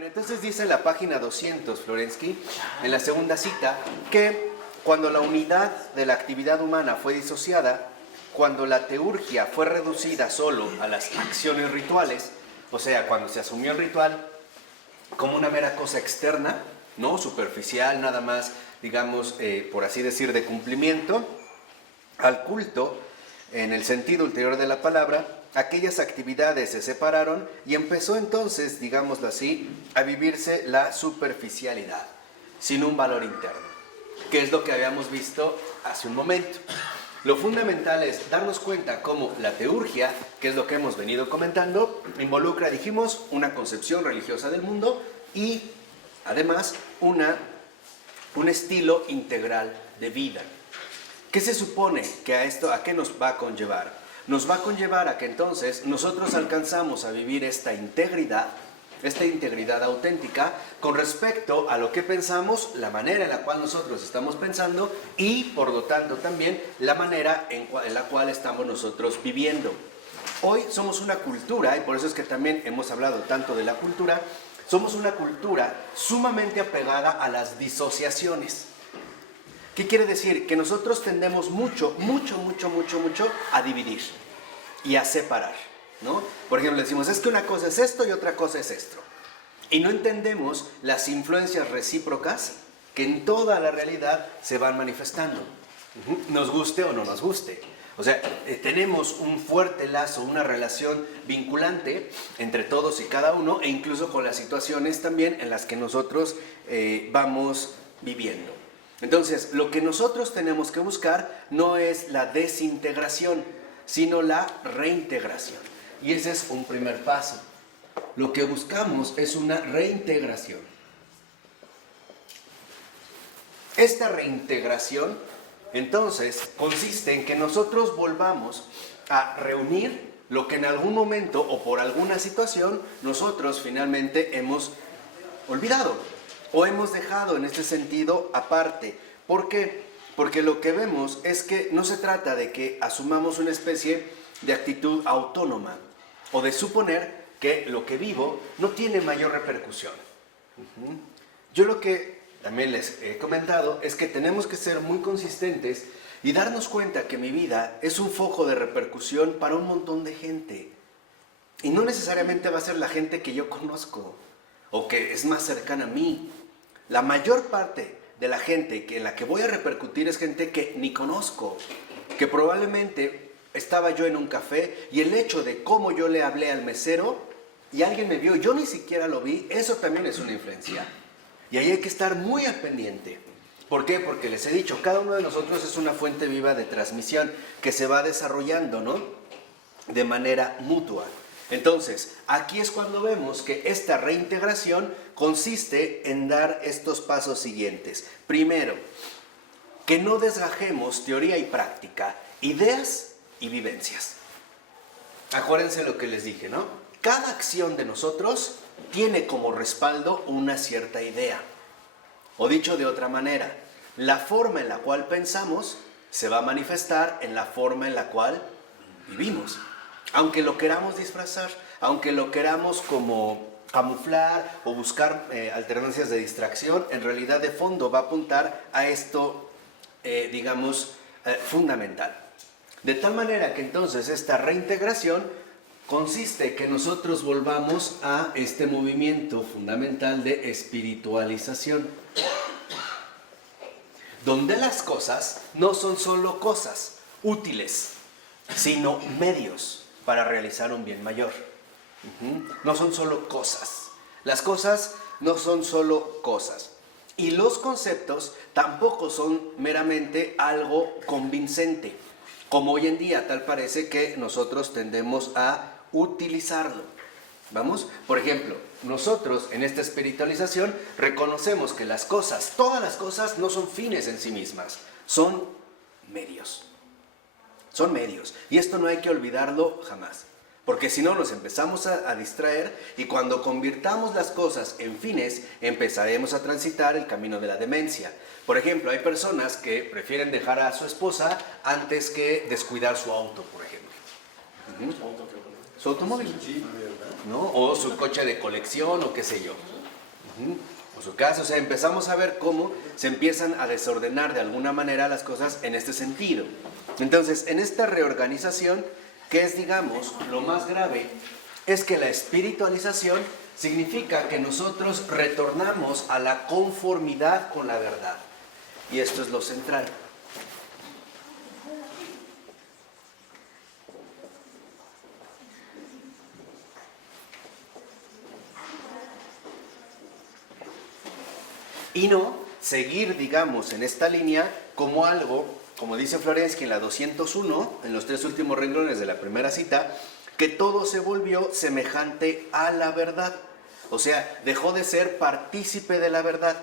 Bueno, entonces dice en la página 200, Florensky, en la segunda cita, que cuando la unidad de la actividad humana fue disociada, cuando la teurgia fue reducida solo a las acciones rituales, o sea, cuando se asumió el ritual como una mera cosa externa, ¿no? Superficial, nada más, digamos, por así decir, de cumplimiento, al culto, en el sentido ulterior de la palabra, aquellas actividades se separaron y empezó entonces, digámoslo así, a vivirse la superficialidad, sin un valor interno, que es lo que habíamos visto hace un momento. Lo fundamental es darnos cuenta cómo la teurgia, que es lo que hemos venido comentando, involucra, dijimos, una concepción religiosa del mundo y, además, un estilo integral de vida. ¿Qué se supone que a qué nos va a conllevar? Nos va a conllevar a que entonces nosotros alcanzamos a vivir esta integridad auténtica con respecto a lo que pensamos, la manera en la cual nosotros estamos pensando y, por lo tanto, también la manera en la cual estamos nosotros viviendo. Hoy somos una cultura, y por eso es que también hemos hablado tanto de la cultura, somos una cultura sumamente apegada a las disociaciones. ¿Qué quiere decir? Que nosotros tendemos mucho a dividir y a separar, ¿no? Por ejemplo, decimos, es que una cosa es esto y otra cosa es esto. Y no entendemos las influencias recíprocas que en toda la realidad se van manifestando. Nos guste o no nos guste. O sea, tenemos un fuerte lazo, una relación vinculante entre todos y cada uno, e incluso con las situaciones también en las que nosotros vamos viviendo. Entonces, lo que nosotros tenemos que buscar no es la desintegración, sino la reintegración. Y ese es un primer paso. Lo que buscamos es una reintegración. Esta reintegración, entonces, consiste en que nosotros volvamos a reunir lo que en algún momento o por alguna situación nosotros finalmente hemos olvidado o hemos dejado en este sentido aparte. ¿Por qué? Porque lo que vemos es que no se trata de que asumamos una especie de actitud autónoma o de suponer que lo que vivo no tiene mayor repercusión. Yo lo que también les he comentado es que tenemos que ser muy consistentes y darnos cuenta que mi vida es un foco de repercusión para un montón de gente. Y no necesariamente va a ser la gente que yo conozco o que es más cercana a mí. La mayor parte de la gente en la que voy a repercutir es gente que ni conozco, que probablemente estaba yo en un café y el hecho de cómo yo le hablé al mesero y alguien me vio, yo ni siquiera lo vi, eso también es una influencia. Y ahí hay que estar muy al pendiente. ¿Por qué? Porque les he dicho, cada uno de nosotros es una fuente viva de transmisión que se va desarrollando, ¿no? De manera mutua. Entonces, aquí es cuando vemos que esta reintegración consiste en dar estos pasos siguientes. Primero, que no desgajemos teoría y práctica, ideas y vivencias. Acuérdense lo que les dije, ¿no? Cada acción de nosotros tiene como respaldo una cierta idea. O dicho de otra manera, la forma en la cual pensamos se va a manifestar en la forma en la cual vivimos. Aunque lo queramos disfrazar, aunque lo queramos como camuflar o buscar alternancias de distracción, en realidad de fondo va a apuntar a esto, fundamental. De tal manera que entonces esta reintegración consiste en que nosotros volvamos a este movimiento fundamental de espiritualización, donde las cosas no son solo cosas útiles, sino medios para realizar un bien mayor. No son solo cosas. Las cosas no son solo cosas. Y los conceptos tampoco son meramente algo convincente, como hoy en día tal parece que nosotros tendemos a utilizarlo. ¿Vamos? Por ejemplo, nosotros en esta espiritualización reconocemos que las cosas, todas las cosas no son fines en sí mismas, son medios. Son medios. Y esto no hay que olvidarlo jamás. Porque si no nos empezamos a distraer y cuando convirtamos las cosas en fines, empezaremos a transitar el camino de la demencia. Por ejemplo, hay personas que prefieren dejar a su esposa antes que descuidar su auto, por ejemplo. Su automóvil, ¿no? O su coche de colección o qué sé yo. Por su caso, o sea, empezamos a ver cómo se empiezan a desordenar de alguna manera las cosas en este sentido. Entonces, en esta reorganización, que es, digamos, lo más grave, es que la espiritualización significa que nosotros retornamos a la conformidad con la verdad. Y esto es lo central. Y no seguir, digamos, en esta línea como algo, como dice Florensky en la 201, en los 3 últimos renglones de la primera cita, que todo se volvió semejante a la verdad. O sea, dejó de ser partícipe de la verdad,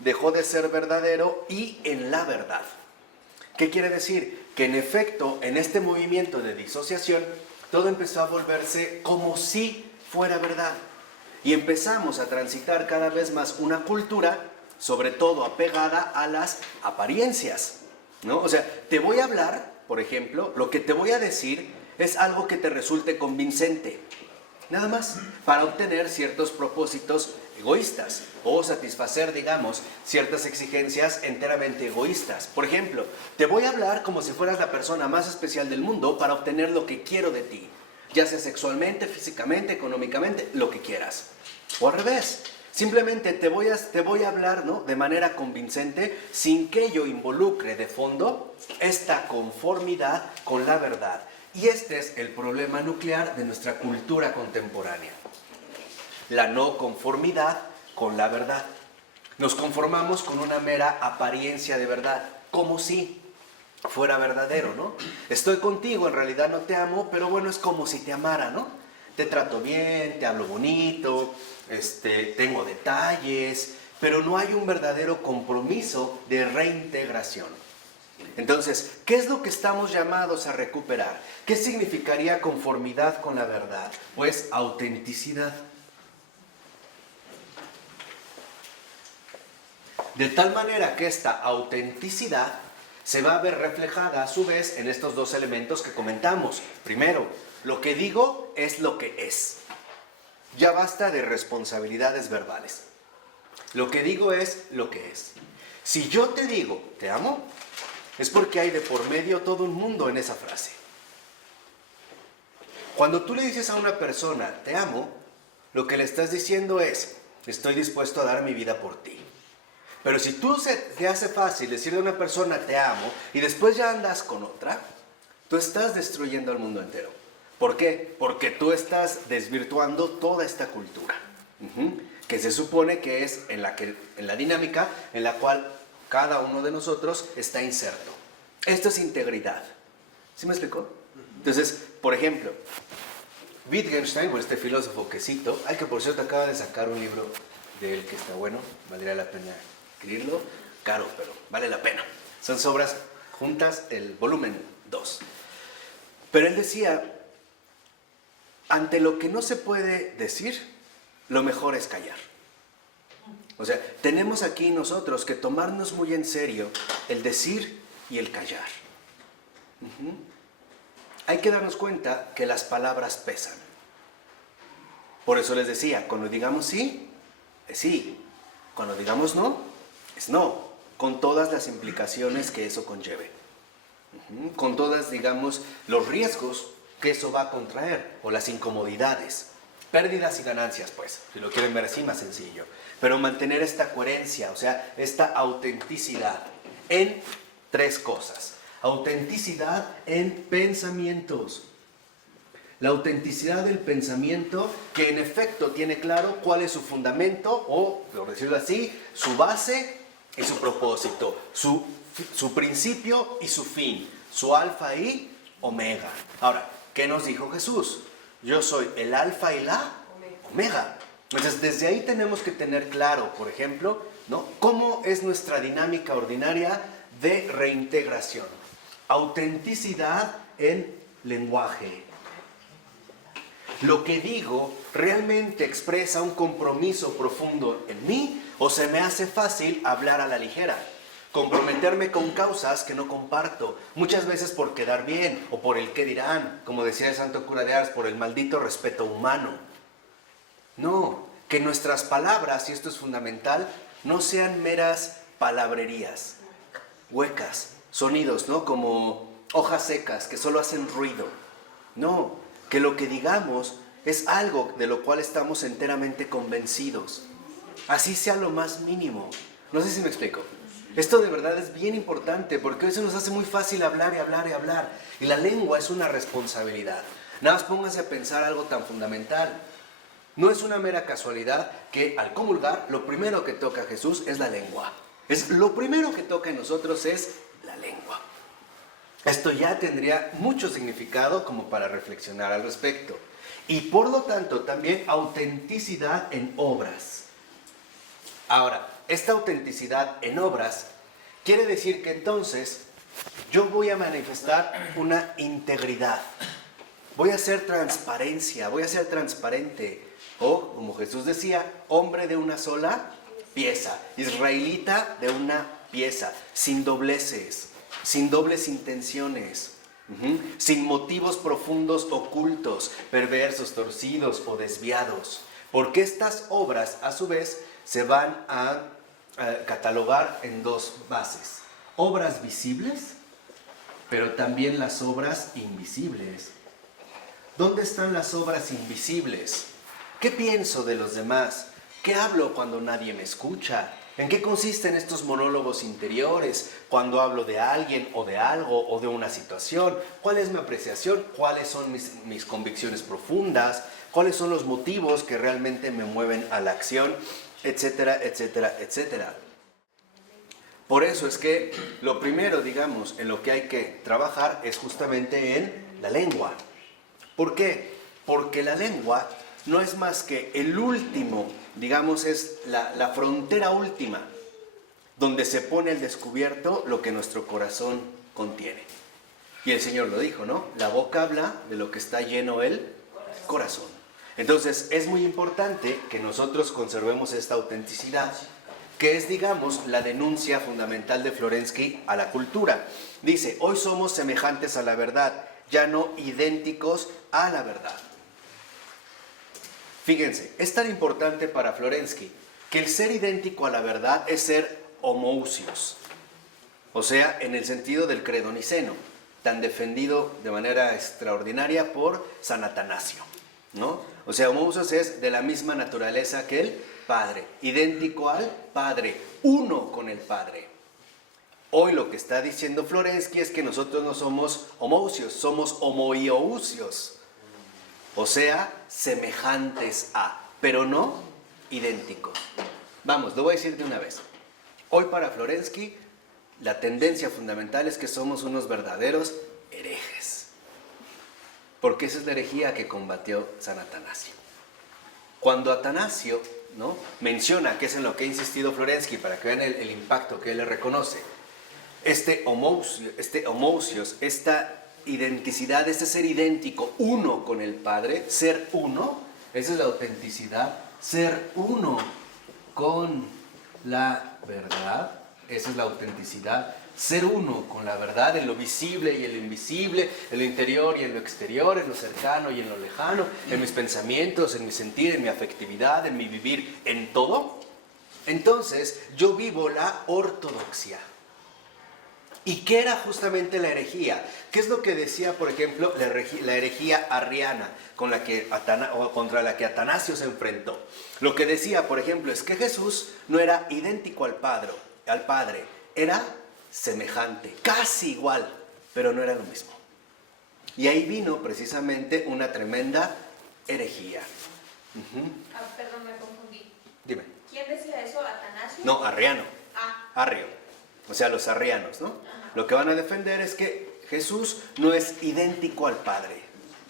dejó de ser verdadero y en la verdad. ¿Qué quiere decir? Que en efecto, en este movimiento de disociación, todo empezó a volverse como si fuera verdad. Y empezamos a transitar cada vez más una cultura, sobre todo apegada a las apariencias, ¿no? O sea, te voy a hablar, por ejemplo, lo que te voy a decir es algo que te resulte convincente, nada más, para obtener ciertos propósitos egoístas o satisfacer, digamos, ciertas exigencias enteramente egoístas. Por ejemplo, te voy a hablar como si fueras la persona más especial del mundo para obtener lo que quiero de ti, ya sea sexualmente, físicamente, económicamente, lo que quieras. O al revés. Simplemente te voy a hablar, ¿no?, de manera convincente, sin que ello involucre de fondo esta conformidad con la verdad. Y este es el problema nuclear de nuestra cultura contemporánea. La no conformidad con la verdad. Nos conformamos con una mera apariencia de verdad, como si fuera verdadero, ¿no? Estoy contigo, en realidad no te amo, pero bueno, es como si te amara, ¿no? Te trato bien, te hablo bonito, tengo detalles, pero no hay un verdadero compromiso de reintegración. Entonces, ¿qué es lo que estamos llamados a recuperar? ¿Qué significaría conformidad con la verdad? Pues autenticidad. De tal manera que esta autenticidad se va a ver reflejada a su vez en estos dos elementos que comentamos. Primero, lo que digo es lo que es. Ya basta de responsabilidades verbales. Lo que digo es lo que es. Si yo te digo, te amo, es porque hay de por medio todo un mundo en esa frase. Cuando tú le dices a una persona, te amo, lo que le estás diciendo es, estoy dispuesto a dar mi vida por ti. Pero si te hace fácil decirle a una persona, te amo, y después ya andas con otra, tú estás destruyendo al mundo entero. ¿Por qué? Porque tú estás desvirtuando toda esta cultura, que se supone que es en la dinámica en la cual cada uno de nosotros está inserto. Esto es integridad. ¿Sí me explicó? Entonces, por ejemplo, Wittgenstein, o este filósofo que cito, que por cierto acaba de sacar un libro de él que está bueno, valdría la pena adquirirlo, caro, pero vale la pena. Son obras juntas, el volumen 2. Pero él decía, ante lo que no se puede decir, lo mejor es callar. O sea, tenemos aquí nosotros que tomarnos muy en serio el decir y el callar. Hay que darnos cuenta que las palabras pesan. Por eso les decía, cuando digamos sí, es sí. Cuando digamos no, es no. Con todas las implicaciones que eso conlleve. Con todas, digamos, los riesgos que eso va a contraer, o las incomodidades, pérdidas y ganancias, pues, si lo quieren ver así, más sencillo. Pero mantener esta coherencia, o sea, esta autenticidad en 3 cosas. Autenticidad en pensamientos. La autenticidad del pensamiento que en efecto tiene claro cuál es su fundamento, o, por decirlo así, su base y su propósito, su principio y su fin, su alfa y omega. Ahora, ¿qué nos dijo Jesús? Yo soy el alfa y la omega. Entonces, desde ahí tenemos que tener claro, por ejemplo, ¿no?, cómo es nuestra dinámica ordinaria de reintegración. Autenticidad en lenguaje. Lo que digo realmente expresa un compromiso profundo en mí, o se me hace fácil hablar a la ligera. Comprometerme con causas que no comparto, muchas veces por quedar bien o por el qué dirán, como decía el santo cura de Ars, por el maldito respeto humano. No, que nuestras palabras, y esto es fundamental, no sean meras palabrerías, huecas, sonidos, ¿no? Como hojas secas que solo hacen ruido. No, que lo que digamos es algo de lo cual estamos enteramente convencidos. Así sea lo más mínimo. No sé si me explico. Esto de verdad es bien importante porque hoy se nos hace muy fácil hablar y hablar y hablar. Y la lengua es una responsabilidad. Nada más pónganse a pensar algo tan fundamental. No es una mera casualidad que al comulgar lo primero que toca Jesús es la lengua. Lo primero que toca en nosotros es la lengua. Esto ya tendría mucho significado como para reflexionar al respecto. Y por lo tanto también autenticidad en obras. Ahora, esta autenticidad en obras quiere decir que entonces yo voy a manifestar una integridad. Voy a hacer transparencia, voy a ser transparente. O, como Jesús decía, hombre de una sola pieza, israelita de una pieza, sin dobleces, sin dobles intenciones, sin motivos profundos ocultos, perversos, torcidos o desviados. Porque estas obras, a su vez, se van a catalogar en dos bases. Obras visibles, pero también las obras invisibles. ¿Dónde están las obras invisibles? ¿Qué pienso de los demás? ¿Qué hablo cuando nadie me escucha? ¿En qué consisten estos monólogos interiores cuando hablo de alguien o de algo o de una situación? ¿Cuál es mi apreciación? ¿Cuáles son mis convicciones profundas? ¿Cuáles son los motivos que realmente me mueven a la acción? Etcétera, etcétera, etcétera. Por eso es que lo primero, digamos, en lo que hay que trabajar es justamente en la lengua. ¿Por qué? Porque la lengua no es más que el último, digamos, es la frontera última, donde se pone al descubierto lo que nuestro corazón contiene. Y el Señor lo dijo, ¿no? La boca habla de lo que está lleno el corazón. Entonces, es muy importante que nosotros conservemos esta autenticidad, que es, digamos, la denuncia fundamental de Florensky a la cultura. Dice, hoy somos semejantes a la verdad, ya no idénticos a la verdad. Fíjense, es tan importante para Florensky que el ser idéntico a la verdad es ser homoousios, o sea, en el sentido del credo niceno, tan defendido de manera extraordinaria por San Atanasio, ¿no? O sea, homoousios es de la misma naturaleza que el Padre, idéntico al Padre, uno con el Padre. Hoy lo que está diciendo Florensky es que nosotros no somos homoousios, somos homoiousios. O sea, semejantes a, pero no idénticos. Vamos, lo voy a decir de una vez. Hoy para Florensky, la tendencia fundamental es que somos unos verdaderos herejes. Porque esa es la herejía que combatió San Atanasio. Cuando Atanasio, ¿no?, menciona, que es en lo que ha insistido Florensky, para que vean el impacto que él le reconoce, este homoousios, esta identicidad, este ser idéntico, uno con el Padre, ser uno, esa es la autenticidad, ser uno con la verdad, esa es la autenticidad, ser uno con la verdad en lo visible y en lo invisible, en lo interior y en lo exterior, en lo cercano y en lo lejano, en mis pensamientos, en mi sentir, en mi afectividad, en mi vivir, en todo. Entonces yo vivo la ortodoxia. ¿Y qué era justamente la herejía? ¿Qué es lo que decía, por ejemplo, la herejía arriana contra la que Atanasio se enfrentó? Lo que decía, por ejemplo, es que Jesús no era idéntico al Padre, era semejante, casi igual, pero no era lo mismo. Y ahí vino precisamente una tremenda herejía. Perdón, me confundí. Dime. ¿Quién decía eso? ¿Atanasio? No, arriano. Arrio. O sea, los arrianos, ¿no? Ajá. Lo que van a defender es que Jesús no es idéntico al Padre.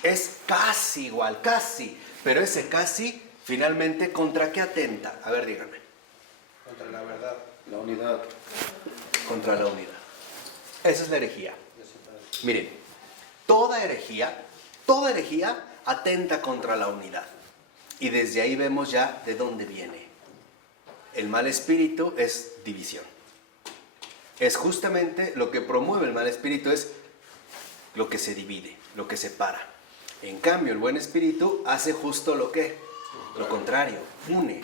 Es casi igual, casi. Pero ese casi, finalmente, ¿contra qué atenta? A ver, díganme. Contra la verdad, la unidad. Contra la unidad. Esa es la herejía. Miren, toda herejía atenta contra la unidad. Y desde ahí vemos ya de dónde viene. El mal espíritu es división. Es justamente lo que promueve el mal espíritu, es lo que se divide, lo que separa. En cambio, el buen espíritu hace justo lo que Lo contrario, une.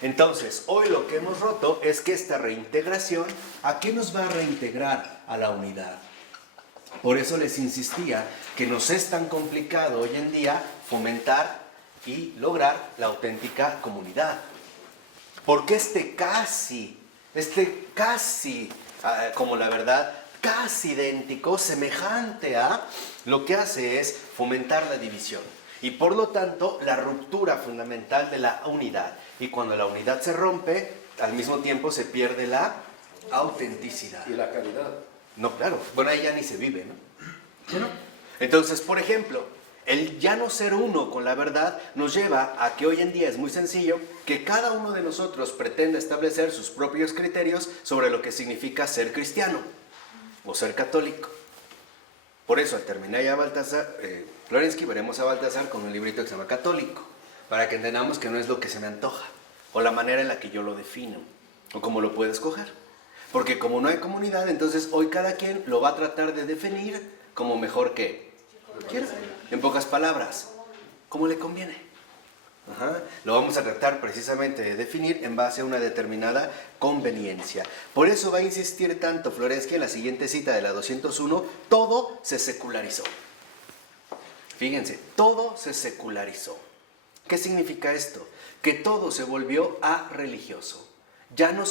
Entonces, hoy lo que hemos roto es que esta reintegración, ¿a qué nos va a reintegrar? A la unidad. Por eso les insistía que nos es tan complicado hoy en día fomentar y lograr la auténtica comunidad. Porque este casi, como la verdad, casi idéntico, semejante a, lo que hace es fomentar la división. Y por lo tanto, la ruptura fundamental de la unidad. Y cuando la unidad se rompe, al mismo tiempo se pierde la autenticidad. Y la calidad. No, claro. Bueno, ahí ya ni se vive, ¿no? ¿Sí, no? Entonces, por ejemplo, el ya no ser uno con la verdad nos lleva a que hoy en día es muy sencillo que cada uno de nosotros pretenda establecer sus propios criterios sobre lo que significa ser cristiano o ser católico. Por eso, al terminar ya Baltasar, Florensky, veremos a Baltasar con un librito que se llama Católico, para que entendamos que no es lo que se me antoja, o la manera en la que yo lo defino, o cómo lo puedo escoger. Porque como no hay comunidad, entonces hoy cada quien lo va a tratar de definir como mejor que quiera. En pocas palabras, como le conviene. Lo vamos a tratar precisamente de definir en base a una determinada conveniencia. Por eso va a insistir tanto Florensky en la siguiente cita de la 201, todo se secularizó. Fíjense, todo se secularizó. ¿Qué significa esto? Que todo se volvió religioso. Ya no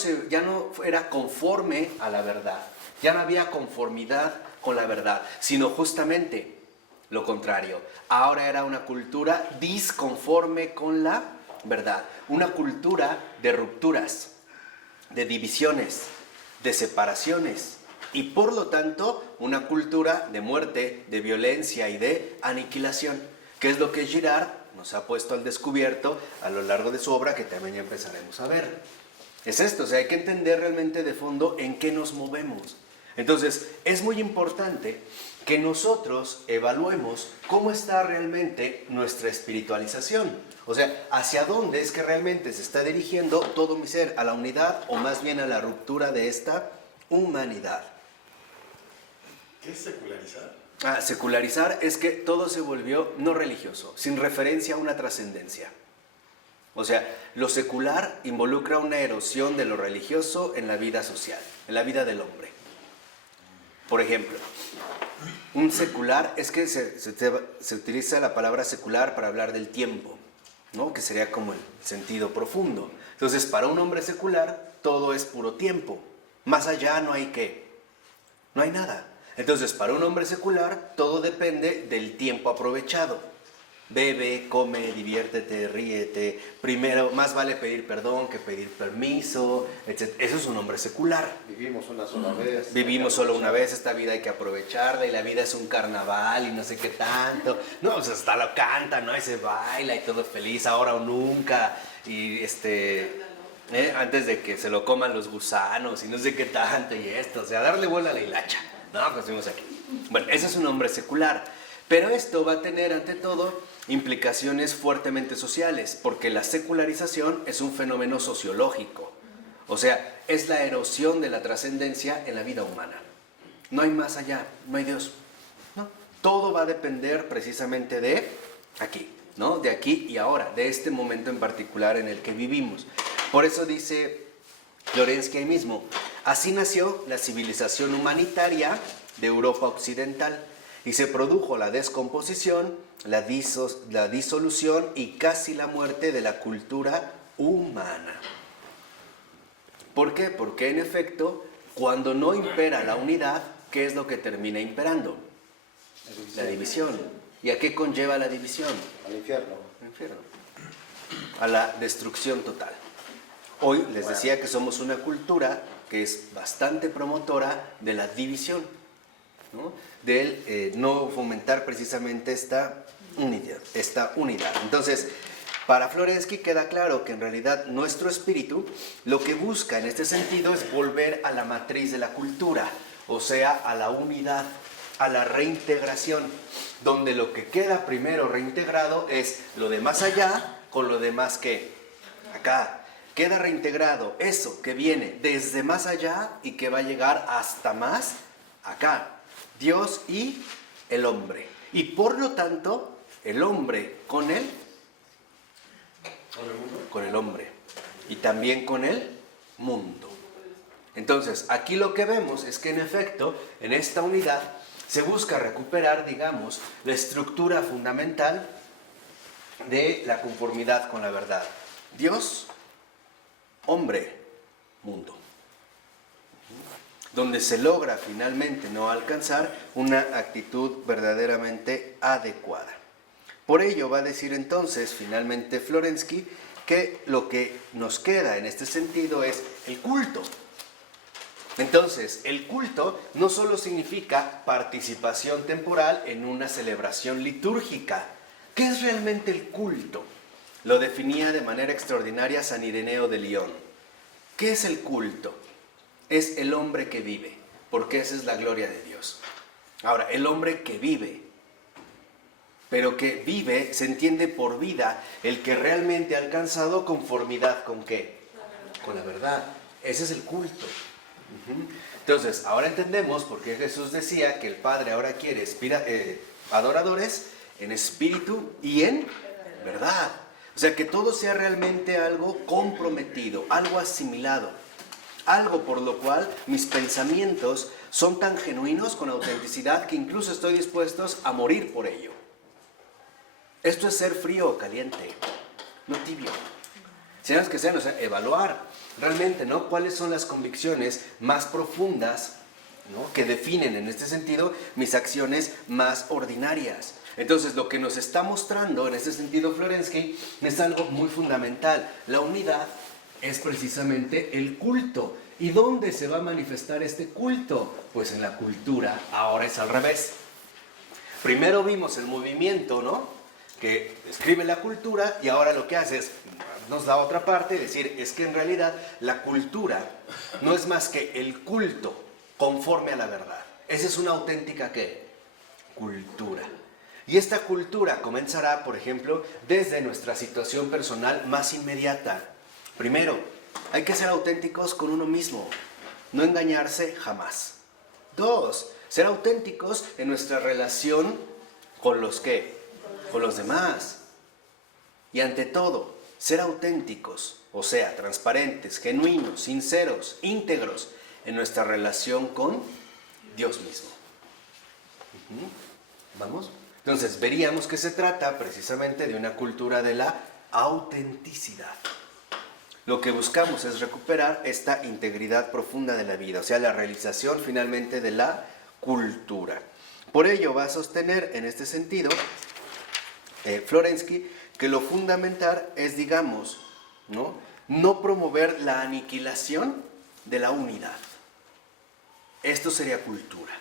era conforme a la verdad, ya no había conformidad con la verdad, sino justamente lo contrario. Ahora era una cultura disconforme con la verdad, una cultura de rupturas, de divisiones, de separaciones y por lo tanto una cultura de muerte, de violencia y de aniquilación, que es lo que Girard nos ha puesto al descubierto a lo largo de su obra, que también ya empezaremos a ver. Es esto, o sea, hay que entender realmente de fondo en qué nos movemos. Entonces, es muy importante que nosotros evaluemos cómo está realmente nuestra espiritualización. O sea, hacia dónde es que realmente se está dirigiendo todo mi ser, a la unidad o más bien a la ruptura de esta humanidad. ¿Qué es secularizar? Secularizar es que todo se volvió no religioso, sin referencia a una trascendencia. O sea, lo secular involucra una erosión de lo religioso en la vida social, en la vida del hombre. Por ejemplo, un secular es que se utiliza la palabra secular para hablar del tiempo, ¿no? Que sería como el sentido profundo. Entonces, para un hombre secular, todo es puro tiempo. Más allá no hay qué, no hay nada. Entonces, para un hombre secular, todo depende del tiempo aprovechado. Bebe, come, diviértete, ríete. Primero, más vale pedir perdón que pedir permiso, etc. Eso es un hombre secular. Vivimos una sola vez. Vivimos solo una vez, esta vida hay que aprovecharla y la vida es un carnaval y no sé qué tanto. No, pues hasta lo canta, ¿no? Y se baila y todo feliz, ahora o nunca. Y antes de que se lo coman los gusanos y no sé qué tanto y esto. O sea, darle vuelo a la hilacha. No, pues estuvimos aquí. Bueno, ese es un hombre secular. Pero esto va a tener, ante todo, implicaciones fuertemente sociales, porque la secularización es un fenómeno sociológico. O sea, es la erosión de la trascendencia en la vida humana. No hay más allá, no hay Dios. ¿No? Todo va a depender precisamente de aquí, ¿no? De aquí y ahora, de este momento en particular en el que vivimos. Por eso dice Florensky ahí mismo, así nació la civilización humanitaria de Europa Occidental. Y se produjo la descomposición, la disolución y casi la muerte de la cultura humana. ¿Por qué? Porque en efecto, cuando no impera la unidad, ¿qué es lo que termina imperando? La división. ¿Y a qué conlleva la división? Al infierno. Al infierno. A la destrucción total. Hoy les decía que somos una cultura que es bastante promotora de la división, ¿no? Del no fomentar precisamente esta unidad. Entonces, para Florensky queda claro que en realidad nuestro espíritu lo que busca en este sentido es volver a la matriz de la cultura, o sea, a la unidad, a la reintegración, donde lo que queda primero reintegrado es lo de más allá con lo de más que acá. Queda reintegrado eso que viene desde más allá y que va a llegar hasta más acá. Dios y el hombre. Y por lo tanto, el hombre con ¿Con el mundo? con el hombre y también con el mundo. Entonces, aquí lo que vemos es que en efecto, en esta unidad se busca recuperar, digamos, la estructura fundamental de la conformidad con la verdad. Dios, hombre, mundo. Donde se logra finalmente no alcanzar una actitud verdaderamente adecuada. Por ello va a decir entonces finalmente Florensky que lo que nos queda en este sentido es el culto. Entonces, el culto no solo significa participación temporal en una celebración litúrgica. ¿Qué es realmente el culto? Lo definía de manera extraordinaria San Ireneo de León. ¿Qué es el culto? Es el hombre que vive, porque esa es la gloria de Dios. Ahora, el hombre que vive, pero que vive, se entiende por vida, el que realmente ha alcanzado conformidad ¿con qué? Con la verdad. Ese es el culto. Entonces, ahora entendemos por qué Jesús decía que el Padre ahora quiere adoradores en espíritu y en verdad. O sea, que todo sea realmente algo comprometido, algo asimilado, algo por lo cual mis pensamientos son tan genuinos, con autenticidad, que incluso estoy dispuestos a morir por ello. Esto es ser frío o caliente, no tibio. Sean que sean, o sea, evaluar realmente, ¿no?, cuáles son las convicciones más profundas, ¿no?, que definen en este sentido mis acciones más ordinarias. Entonces, lo que nos está mostrando en este sentido Florensky es algo muy fundamental. La unidad es precisamente el culto. ¿Y dónde se va a manifestar este culto? Pues en la cultura. Ahora es al revés. Primero vimos el movimiento, ¿no?, que describe la cultura, y ahora lo que hace es nos da otra parte, decir, es que en realidad la cultura no es más que el culto conforme a la verdad. Esa es una auténtica ¿qué? Cultura. Y esta cultura comenzará, por ejemplo, desde nuestra situación personal más inmediata. Primero, hay que ser auténticos con uno mismo, no engañarse jamás. Dos, ser auténticos en nuestra relación con los ¿qué? Con los demás. Y ante todo, ser auténticos, o sea, transparentes, genuinos, sinceros, íntegros en nuestra relación con Dios mismo. ¿Vamos? Entonces, veríamos que se trata precisamente de una cultura de la autenticidad. Lo que buscamos es recuperar esta integridad profunda de la vida, o sea, la realización finalmente de la cultura. Por ello va a sostener en este sentido Florensky que lo fundamental es, digamos, no promover la aniquilación de la unidad. Esto sería cultura.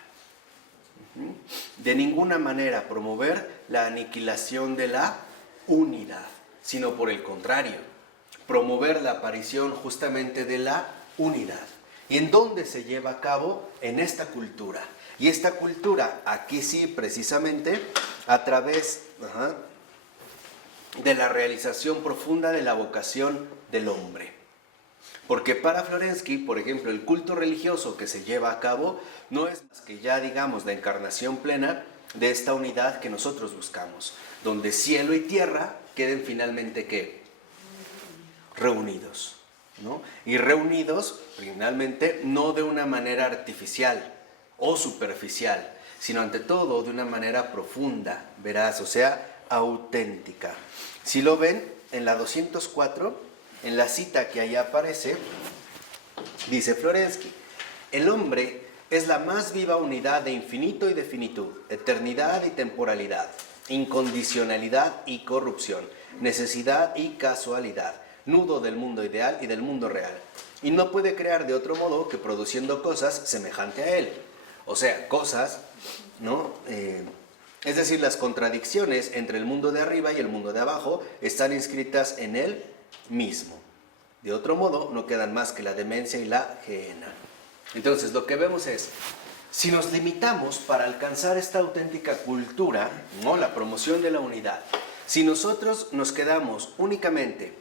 De ninguna manera promover la aniquilación de la unidad, sino por el contrario, promover la aparición justamente de la unidad. ¿Y en dónde se lleva a cabo? En esta cultura. Y esta cultura, aquí sí, precisamente, a través de la realización profunda de la vocación del hombre. Porque para Florensky, por ejemplo, el culto religioso que se lleva a cabo no es más que ya, digamos, la encarnación plena de esta unidad que nosotros buscamos, donde cielo y tierra queden finalmente ¿qué? Reunidos, ¿no? Y reunidos finalmente no de una manera artificial o superficial, sino ante todo de una manera profunda, veraz, o sea, auténtica. Si lo ven, en la 204, en la cita que ahí aparece, dice Florensky, el hombre es la más viva unidad de infinito y de finitud, eternidad y temporalidad, incondicionalidad y corrupción, necesidad y casualidad, nudo del mundo ideal y del mundo real, y no puede crear de otro modo que produciendo cosas semejante a él, o sea, cosas, ¿no?, es decir, las contradicciones entre el mundo de arriba y el mundo de abajo están inscritas en él mismo. De otro modo, no quedan más que la demencia y la gehenna. Entonces, lo que vemos es, si nos limitamos para alcanzar esta auténtica cultura, ¿no?, la promoción de la unidad, si nosotros nos quedamos únicamente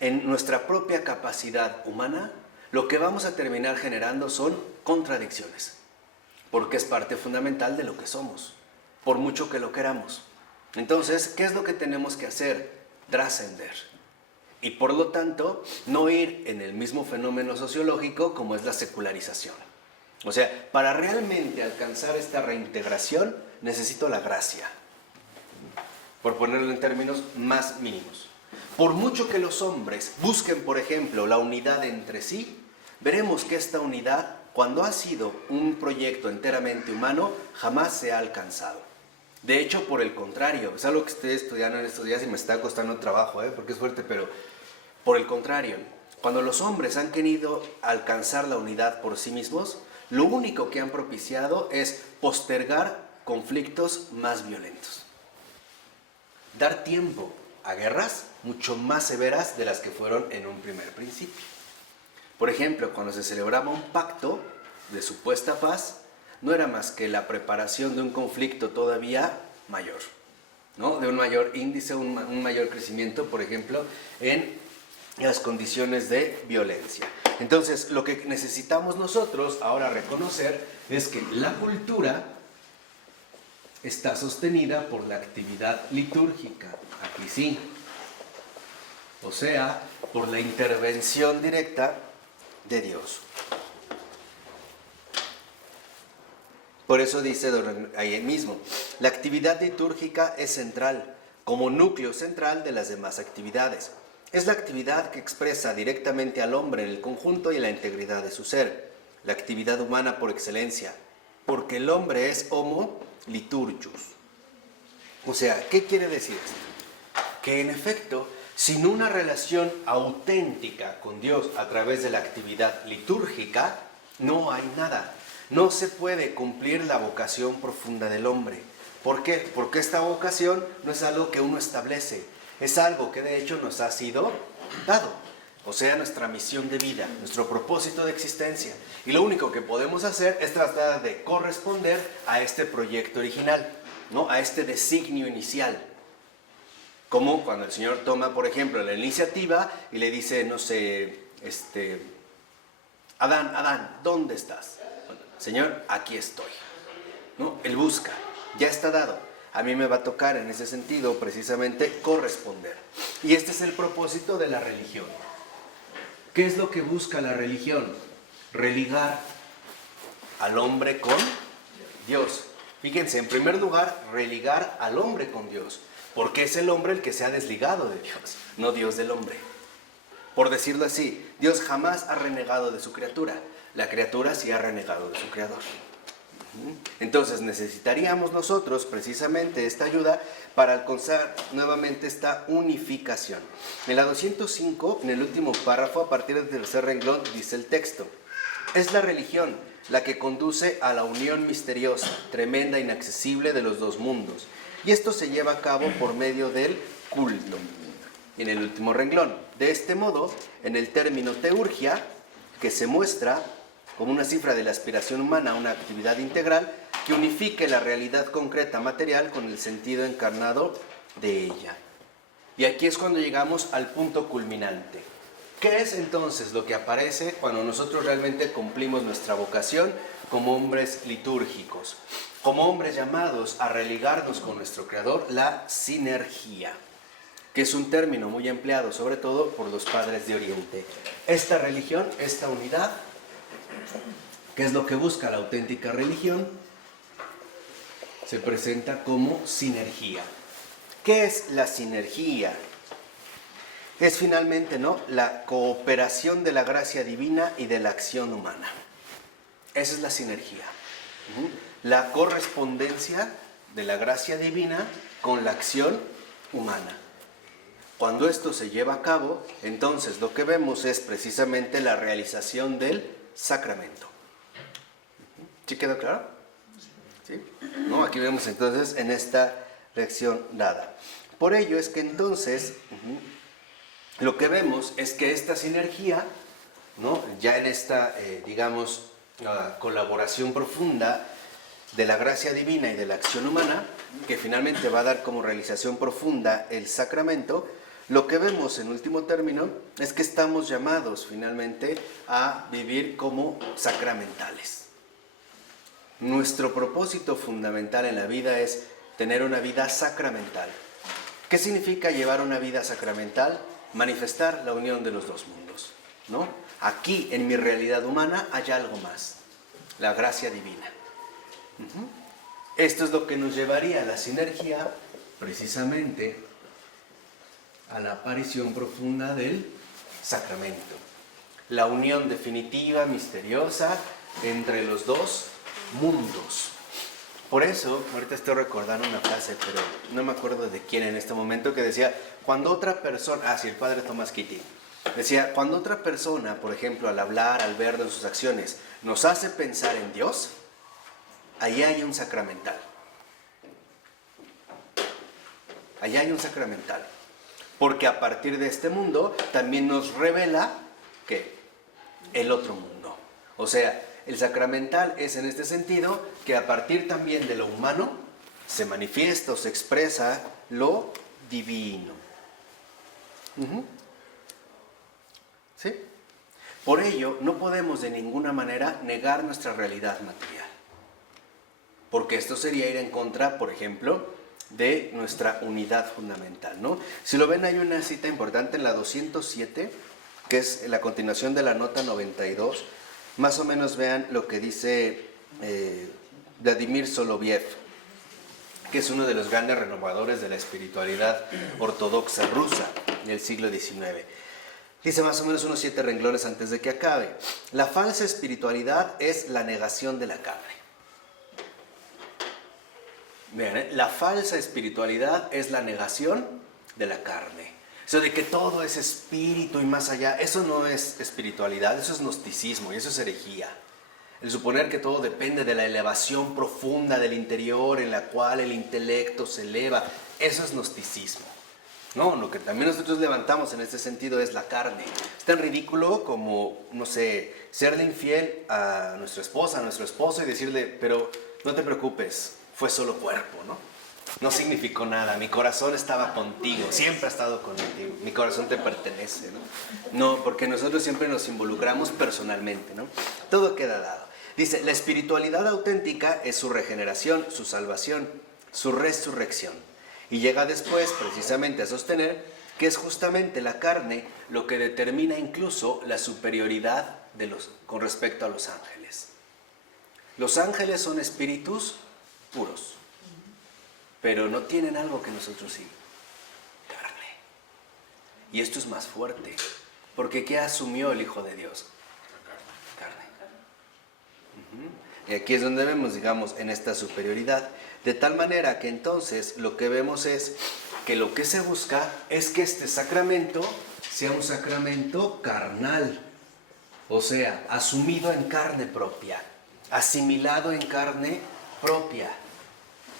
en nuestra propia capacidad humana, lo que vamos a terminar generando son contradicciones, porque es parte fundamental de lo que somos, por mucho que lo queramos. Entonces, ¿qué es lo que tenemos que hacer? Trascender. y por lo tanto no ir en el mismo fenómeno sociológico como es la secularización. O sea, para realmente alcanzar esta reintegración necesito la gracia, por ponerlo en términos más mínimos. Por mucho que los hombres busquen, por ejemplo, la unidad entre sí, veremos que esta unidad, cuando ha sido un proyecto enteramente humano, jamás se ha alcanzado. De hecho, por el contrario, es algo que estoy estudiando en estos días y me está costando trabajo, porque es fuerte, pero por el contrario, cuando los hombres han querido alcanzar la unidad por sí mismos, lo único que han propiciado es postergar conflictos más violentos. Dar tiempo a guerras mucho más severas de las que fueron en un primer principio. Por ejemplo, cuando se celebraba un pacto de supuesta paz, no era más que la preparación de un conflicto todavía mayor, ¿no? De un mayor índice, un mayor crecimiento, por ejemplo, en las condiciones de violencia. Entonces, lo que necesitamos nosotros ahora reconocer es que la cultura está sostenida por la actividad litúrgica, aquí sí, o sea, por la intervención directa de Dios. Por eso dice ahí mismo, la actividad litúrgica es central, como núcleo central de las demás actividades. Es la actividad que expresa directamente al hombre en el conjunto y en la integridad de su ser, la actividad humana por excelencia, porque el hombre es homo liturgus. O sea, ¿qué quiere decir esto? Que en efecto, sin una relación auténtica con Dios a través de la actividad litúrgica, no hay nada. No se puede cumplir la vocación profunda del hombre. ¿Por qué? Porque esta vocación no es algo que uno establece, es algo que de hecho nos ha sido dado. O sea, nuestra misión de vida, nuestro propósito de existencia. Y lo único que podemos hacer es tratar de corresponder a este proyecto original, ¿no? A este designio inicial. Como cuando el Señor toma, por ejemplo, la iniciativa y le dice, no sé, Adán, ¿dónde estás? Bueno, Señor, aquí estoy, ¿no? Él busca, ya está dado. A mí me va a tocar en ese sentido precisamente corresponder. Y este es el propósito de la religión. ¿Qué es lo que busca la religión? Religar al hombre con Dios. Fíjense, en primer lugar, religar al hombre con Dios. Porque es el hombre el que se ha desligado de Dios, no Dios del hombre. Por decirlo así, Dios jamás ha renegado de su criatura. La criatura sí ha renegado de su creador. Entonces necesitaríamos nosotros precisamente esta ayuda para alcanzar nuevamente esta unificación. En la 205, en el último párrafo, a partir del tercer renglón, dice el texto: es la religión la que conduce a la unión misteriosa, tremenda e inaccesible de los dos mundos. Y esto se lleva a cabo por medio del culto. En el último renglón. De este modo, en el término teurgia, que se muestra como una cifra de la aspiración humana a una actividad integral que unifique la realidad concreta material con el sentido encarnado de ella. Y aquí es cuando llegamos al punto culminante. ¿Qué es entonces lo que aparece cuando nosotros realmente cumplimos nuestra vocación como hombres litúrgicos? Como hombres llamados a religarnos con nuestro Creador, la sinergia, que es un término muy empleado sobre todo por los padres de Oriente. Esta religión, esta unidad, que es lo que busca la auténtica religión, se presenta como sinergia. ¿Qué es la sinergia? Es finalmente, ¿no?, la cooperación de la gracia divina y de la acción humana. Esa es la sinergia. La correspondencia de la gracia divina con la acción humana. Cuando esto se lleva a cabo, entonces lo que vemos es precisamente la realización del sacramento. ¿Sí quedó claro? ¿Sí? ¿No? Aquí vemos entonces en esta lección dada. Por ello es que entonces lo que vemos es que esta sinergia, ¿no?, ya en esta, colaboración profunda de la gracia divina y de la acción humana, que finalmente va a dar como realización profunda el sacramento, lo que vemos en último término es que estamos llamados finalmente a vivir como sacramentales. Nuestro propósito fundamental en la vida es tener una vida sacramental. ¿Qué significa llevar una vida sacramental? manifestar la unión de los dos mundos, ¿no? Aquí, en mi realidad humana, hay algo más, la gracia divina. Esto es lo que nos llevaría a la sinergia, precisamente, a la aparición profunda del sacramento. La unión definitiva, misteriosa, entre los dos mundos. Por eso, ahorita estoy recordando una frase, pero no me acuerdo de quién en este momento, que decía, cuando otra persona, sí, el padre Thomas Keating, decía, cuando otra persona, por ejemplo, al hablar, al verlo en sus acciones, nos hace pensar en Dios, ahí hay un sacramental. Allá hay un sacramental. Porque a partir de este mundo también nos revela ¿qué? El otro mundo. O sea, el sacramental es en este sentido que a partir también de lo humano se manifiesta o se expresa lo divino. ¿Sí? Por ello, no podemos de ninguna manera negar nuestra realidad material. Porque esto sería ir en contra, por ejemplo, de nuestra unidad fundamental, ¿no? Si lo ven, hay una cita importante en la 207, que es la continuación de la nota 92. Más o menos vean lo que dice Vladimir Soloviev, que es uno de los grandes renovadores de la espiritualidad ortodoxa rusa del siglo XIX. Dice más o menos unos 7 renglones antes de que acabe. La falsa espiritualidad es la negación de la carne. Vean, la falsa espiritualidad es la negación de la carne. Eso de que todo es espíritu y más allá, eso no es espiritualidad, eso es gnosticismo y eso es herejía. El suponer que todo depende de la elevación profunda del interior en la cual el intelecto se eleva, eso es gnosticismo. No, lo que también nosotros levantamos en este sentido es la carne. Es tan ridículo como, no sé, serle infiel a nuestra esposa, a nuestro esposo y decirle, pero no te preocupes, fue solo cuerpo, ¿no? No significó nada, mi corazón estaba contigo, siempre ha estado contigo, mi corazón te pertenece, ¿no? No, porque nosotros siempre nos involucramos personalmente, ¿no? Todo queda dado. Dice, la espiritualidad auténtica es su regeneración, su salvación, su resurrección. Y llega después precisamente a sostener que es justamente la carne lo que determina incluso la superioridad con respecto a los ángeles. Los ángeles son espíritus puros, pero no tienen algo que nosotros sí, carne. Y esto es más fuerte, porque ¿qué asumió el Hijo de Dios? Carne. Y aquí es donde vemos, digamos, en esta superioridad, de tal manera que entonces lo que vemos es que lo que se busca es que este sacramento sea un sacramento carnal, o sea, asumido en carne propia, asimilado en carne propia.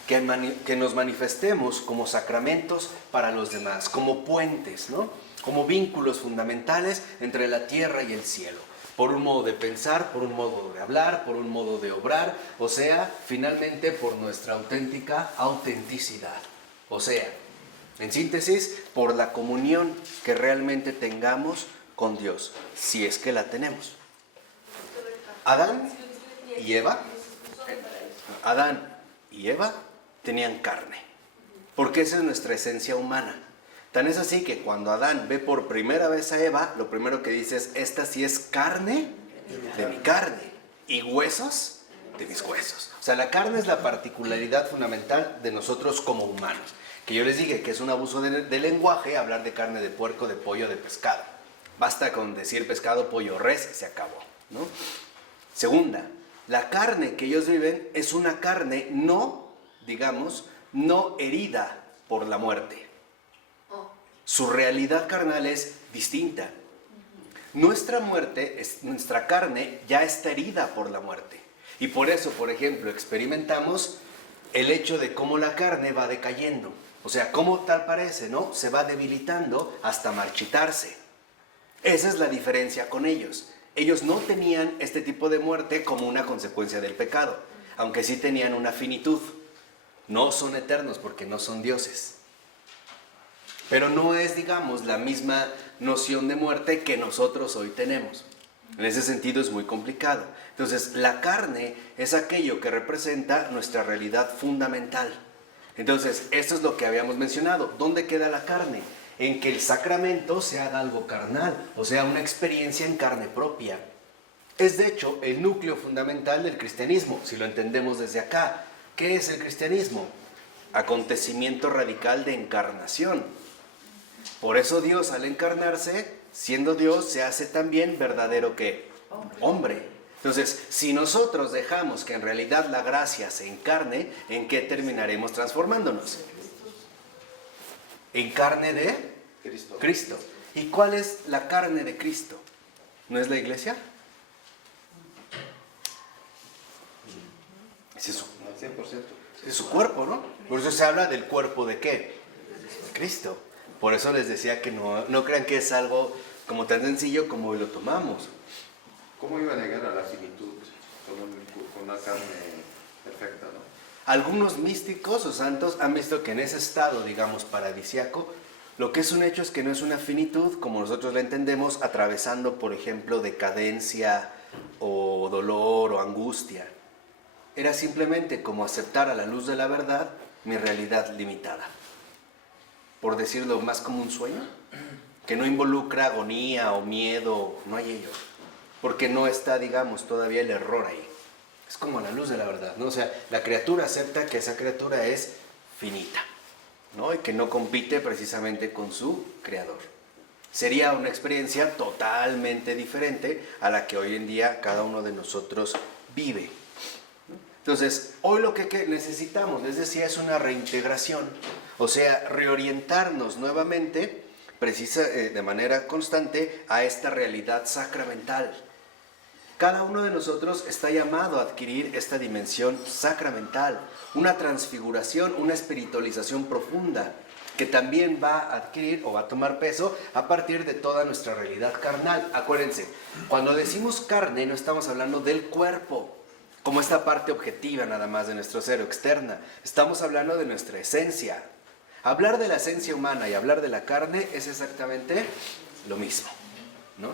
Que nos manifestemos como sacramentos para los demás, como puentes, ¿no? Como vínculos fundamentales entre la tierra y el cielo, por un modo de pensar, por un modo de hablar, por un modo de obrar, o sea, finalmente por nuestra auténtica autenticidad, o sea, en síntesis, por la comunión que realmente tengamos con Dios, si es que la tenemos. Adán y Eva tenían carne, porque esa es nuestra esencia humana. Tan es así que cuando Adán ve por primera vez a Eva, lo primero que dice es, esta sí es carne de mi carne y huesos de mis huesos. O sea, la carne es la particularidad fundamental de nosotros como humanos. Que yo les dije que es un abuso de lenguaje hablar de carne de puerco, de pollo, de pescado. Basta con decir pescado, pollo, res, se acabó, ¿no? Segunda, la carne que ellos viven es una carne no herida por la muerte. Su realidad carnal es distinta. Nuestra carne ya está herida por la muerte. Y por eso, por ejemplo, experimentamos el hecho de cómo la carne va decayendo. O sea, cómo tal parece, ¿no? Se va debilitando hasta marchitarse. Esa es la diferencia con ellos. Ellos no tenían este tipo de muerte como una consecuencia del pecado, aunque sí tenían una finitud. No son eternos porque no son dioses. Pero no es, digamos, la misma noción de muerte que nosotros hoy tenemos. En ese sentido es muy complicado. Entonces, la carne es aquello que representa nuestra realidad fundamental. Entonces, esto es lo que habíamos mencionado. ¿Dónde queda la carne? en que el sacramento se haga algo carnal, o sea, una experiencia en carne propia. Es de hecho el núcleo fundamental del cristianismo, si lo entendemos desde acá. ¿Qué es el cristianismo? Acontecimiento radical de encarnación. Por eso Dios, al encarnarse, siendo Dios, se hace también verdadero ¿qué? Hombre. Entonces, si nosotros dejamos que en realidad la gracia se encarne, ¿en qué terminaremos transformándonos? En carne de Cristo. ¿Y cuál es la carne de Cristo? ¿No es la iglesia? Es eso. Al 100%. Es su cuerpo, ¿no? Por eso se habla del cuerpo de ¿qué? De Cristo. Por eso les decía que no crean que es algo como tan sencillo como hoy lo tomamos. ¿Cómo iba a llegar a la finitud con una carne perfecta, no? Algunos místicos o santos han visto que en ese estado, digamos, paradisiaco, lo que es un hecho es que no es una finitud como nosotros la entendemos, atravesando, por ejemplo, decadencia o dolor o angustia. Era simplemente como aceptar a la luz de la verdad mi realidad limitada. Por decirlo más como un sueño, que no involucra agonía o miedo, no hay ello. Porque no está, digamos, todavía el error ahí. Es como la luz de la verdad, ¿no? O sea, la criatura acepta que esa criatura es finita, ¿no? Y que no compite precisamente con su creador. Sería una experiencia totalmente diferente a la que hoy en día cada uno de nosotros vive. Entonces, hoy lo que necesitamos, les decía, es una reintegración. O sea, reorientarnos nuevamente, de manera constante, a esta realidad sacramental. Cada uno de nosotros está llamado a adquirir esta dimensión sacramental, una transfiguración, una espiritualización profunda, que también va a adquirir o va a tomar peso a partir de toda nuestra realidad carnal. Acuérdense, cuando decimos carne no estamos hablando del cuerpo, como esta parte objetiva nada más de nuestro ser externa. Estamos hablando de nuestra esencia. Hablar de la esencia humana y hablar de la carne es exactamente lo mismo, ¿no?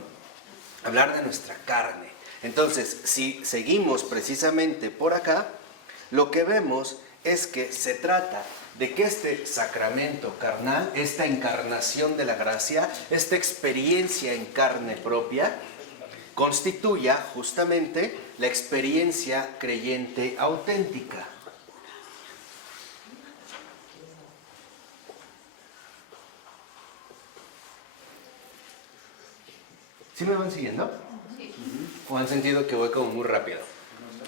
Hablar de nuestra carne. Entonces, si seguimos precisamente por acá, lo que vemos es que se trata de que este sacramento carnal, esta encarnación de la gracia, esta experiencia en carne propia, constituya justamente la experiencia creyente auténtica. ¿Sí me van siguiendo? Sí. ¿O han sentido que voy como muy rápido?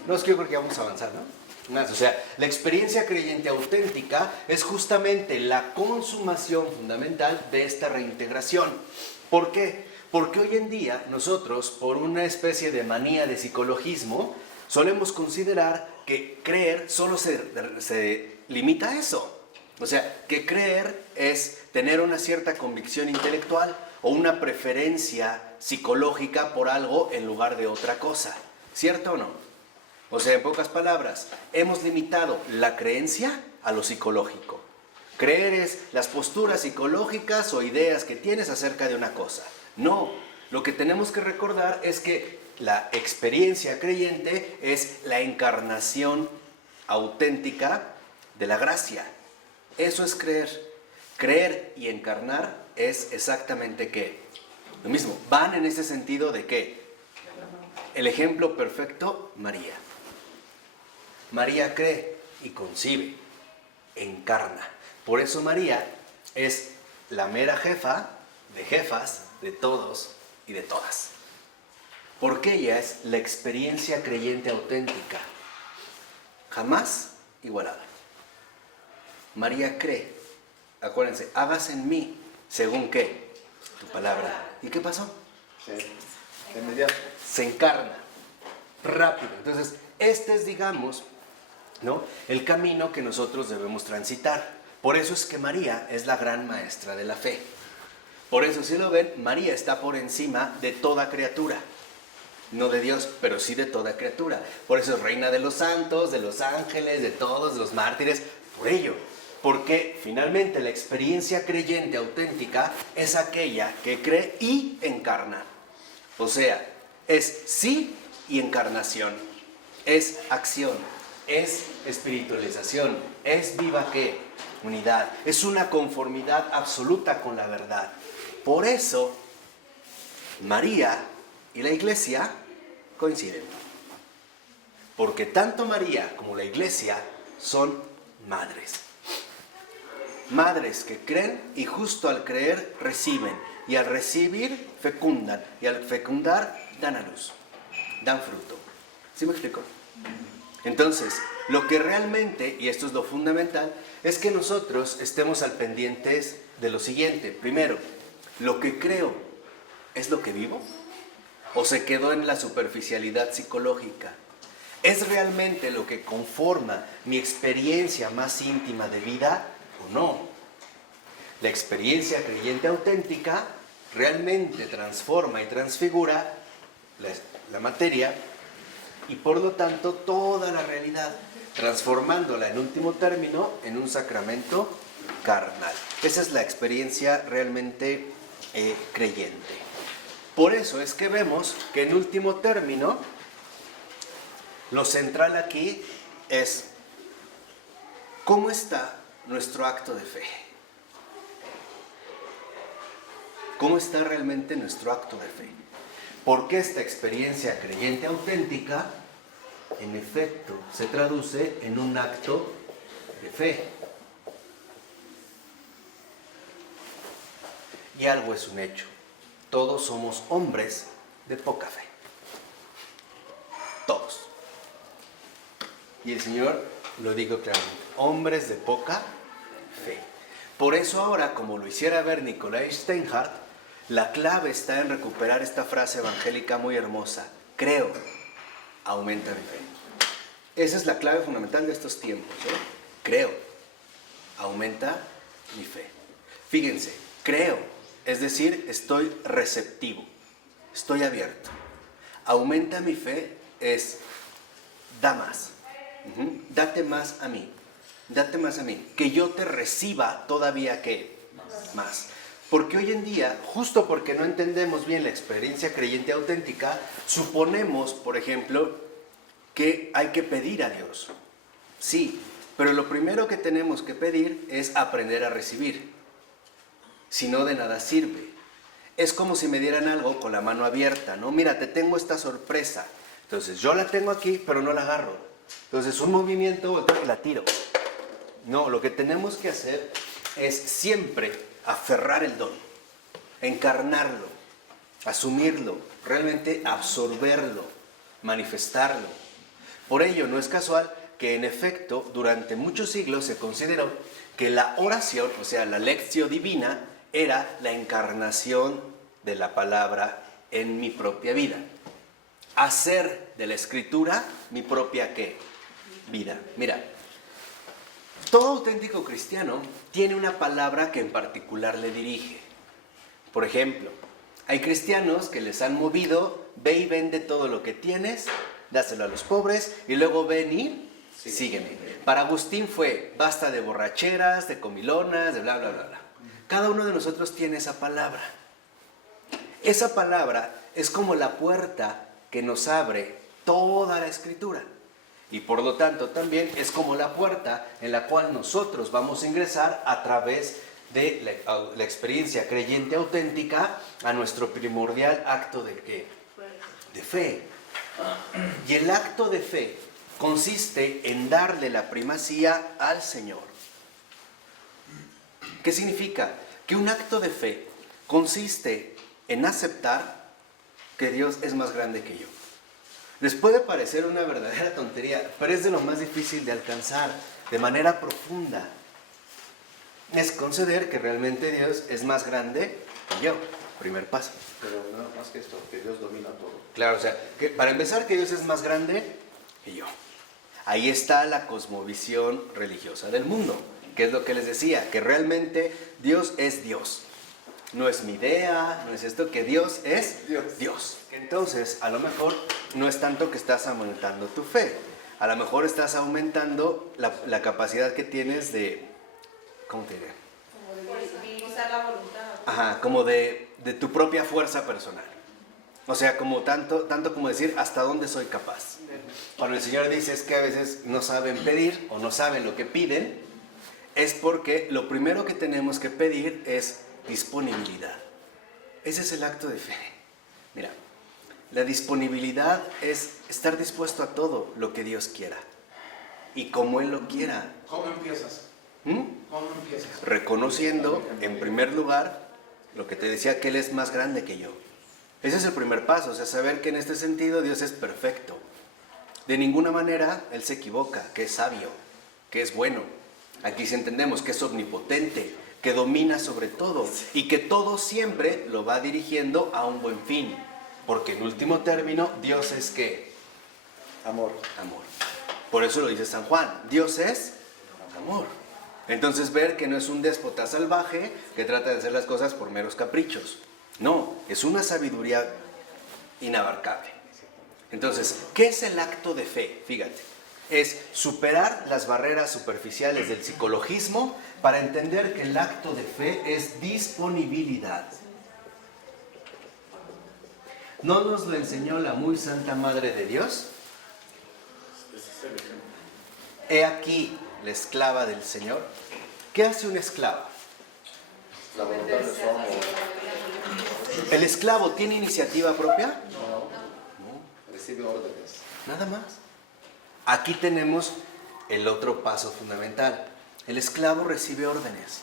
No, es que yo creo que vamos a avanzar, ¿no? Más, o sea, la experiencia creyente auténtica es justamente la consumación fundamental de esta reintegración. ¿Por qué? Porque hoy en día nosotros, por una especie de manía de psicologismo, solemos considerar que creer solo se limita a eso. O sea, que creer es tener una cierta convicción intelectual o una preferencia psicológica por algo en lugar de otra cosa. ¿Cierto o no? O sea, en pocas palabras, hemos limitado la creencia a lo psicológico. Creer es las posturas psicológicas o ideas que tienes acerca de una cosa. No, lo que tenemos que recordar es que la experiencia creyente es la encarnación auténtica de la gracia. Eso es creer. Creer y encarnar es exactamente ¿qué? Lo mismo. Van en ese sentido de ¿qué? El ejemplo perfecto, María. María cree y concibe, encarna. Por eso María es la mera jefa de jefas de todos y de todas. Porque ella es la experiencia creyente auténtica, jamás igualada. María cree, acuérdense, hágase en mí, según ¿qué? Tu palabra. ¿Y qué pasó? Sí, inmediato. Se encarna, rápido. Entonces, este es, digamos, ¿no?, el camino que nosotros debemos transitar. Por eso es que María es la gran maestra de la fe. Por eso, si lo ven, María está por encima de toda criatura. No de Dios, pero sí de toda criatura. Por eso es reina de los santos, de los ángeles, de todos, de los mártires. Por ello, porque finalmente la experiencia creyente auténtica es aquella que cree y encarna. O sea, es sí y encarnación. Es acción, es espiritualización, es viva ¿qué? unidad, es una conformidad absoluta con la verdad. Por eso, María y la Iglesia coinciden. Porque tanto María como la Iglesia son madres. Madres que creen y justo al creer reciben. Y al recibir fecundan. Y al fecundar dan a luz. Dan fruto. ¿Sí me explico? Entonces, lo que realmente, y esto es lo fundamental, es que nosotros estemos al pendientes de lo siguiente. Primero, ¿lo que creo es lo que vivo? ¿O se quedó en la superficialidad psicológica? ¿Es realmente lo que conforma mi experiencia más íntima de vida o no? La experiencia creyente auténtica realmente transforma y transfigura la materia y por lo tanto toda la realidad, transformándola en último término en un sacramento carnal. Esa es la experiencia realmente creyente. Por eso es que vemos que en último término lo central aquí es cómo está nuestro acto de fe. ¿Cómo está realmente nuestro acto de fe? Porque esta experiencia creyente auténtica, en efecto, se traduce en un acto de fe. Y algo es un hecho. Todos somos hombres de poca fe. Todos. Y el Señor lo dijo claramente. Hombres de poca fe. Por eso ahora, como lo hiciera ver Nicolai Steinhardt, la clave está en recuperar esta frase evangélica muy hermosa. Creo, aumenta mi fe. Esa es la clave fundamental de estos tiempos. Creo, aumenta mi fe. Fíjense, creo, es decir, estoy receptivo, estoy abierto. Aumenta mi fe es, da más. Date más a mí. Date más a mí. Que yo te reciba todavía que más. Porque hoy en día, justo porque no entendemos bien la experiencia creyente auténtica, suponemos, por ejemplo, que hay que pedir a Dios. Sí, pero lo primero que tenemos que pedir es aprender a recibir. Si no, de nada sirve. Es como si me dieran algo con la mano abierta, ¿no? Mira, te tengo esta sorpresa. Entonces, yo la tengo aquí, pero no la agarro. Entonces, un movimiento y la tiro. No, lo que tenemos que hacer es siempre aferrar el don, encarnarlo, asumirlo, realmente absorberlo, manifestarlo. Por ello, no es casual que en efecto, durante muchos siglos se consideró que la oración, o sea, la lectio divina, era la encarnación de la palabra en mi propia vida. Hacer de la escritura mi propia ¿qué? Vida. Mira, todo auténtico cristiano tiene una palabra que en particular le dirige. Por ejemplo, hay cristianos que les han movido, ve y vende todo lo que tienes, dáselo a los pobres y luego ven y sígueme. Para Agustín fue, basta de borracheras, de comilonas, de bla, bla, bla, bla. Cada uno de nosotros tiene esa palabra. Esa palabra es como la puerta que nos abre toda la escritura. Y por lo tanto también es como la puerta en la cual nosotros vamos a ingresar a través de la experiencia creyente auténtica a nuestro primordial acto de ¿qué? De fe. Y el acto de fe consiste en darle la primacía al Señor. ¿Qué significa? Que un acto de fe consiste en aceptar que Dios es más grande que yo. Les puede parecer una verdadera tontería, pero es de lo más difícil de alcanzar de manera profunda. Es conceder que realmente Dios es más grande que yo. Primer paso. Pero no más que esto, que Dios domina todo. Claro, o sea, que para empezar que Dios es más grande que yo. Ahí está la cosmovisión religiosa del mundo, que es lo que les decía, que realmente Dios es Dios. No es mi idea, no es esto, que Dios es Dios. Entonces, a lo mejor no es tanto que estás aumentando tu fe, a lo mejor estás aumentando la capacidad que tienes de, ¿cómo te diré? Como de utilizar la voluntad. Ajá, como de tu propia fuerza personal. O sea, como tanto como decir hasta dónde soy capaz. Cuando el Señor dice es que a veces no saben pedir o no saben lo que piden, es porque lo primero que tenemos que pedir es disponibilidad. Ese es el acto de fe. Mira, la disponibilidad es estar dispuesto a todo lo que Dios quiera y como Él lo quiera. ¿Cómo empiezas? ¿Cómo empiezas? Reconociendo, en primer lugar, lo que te decía, que Él es más grande que yo. Ese es el primer paso, o sea, saber que en este sentido Dios es perfecto. De ninguna manera Él se equivoca, que es sabio, que es bueno. Aquí sí entendemos que es omnipotente, que domina sobre todo y que todo siempre lo va dirigiendo a un buen fin. Porque en último término, Dios es ¿qué? Amor. Amor. Por eso lo dice San Juan, Dios es amor. Entonces ver que no es un déspota salvaje que trata de hacer las cosas por meros caprichos. No, es una sabiduría inabarcable. Entonces, ¿qué es el acto de fe? Fíjate, es superar las barreras superficiales del psicologismo para entender que el acto de fe es disponibilidad. ¿No nos lo enseñó la muy santa Madre de Dios? He aquí la esclava del Señor. ¿Qué hace una esclava? La voluntad de su amo. ¿El esclavo tiene iniciativa propia? No. Recibe órdenes. Nada más. Aquí tenemos el otro paso fundamental. El esclavo recibe órdenes.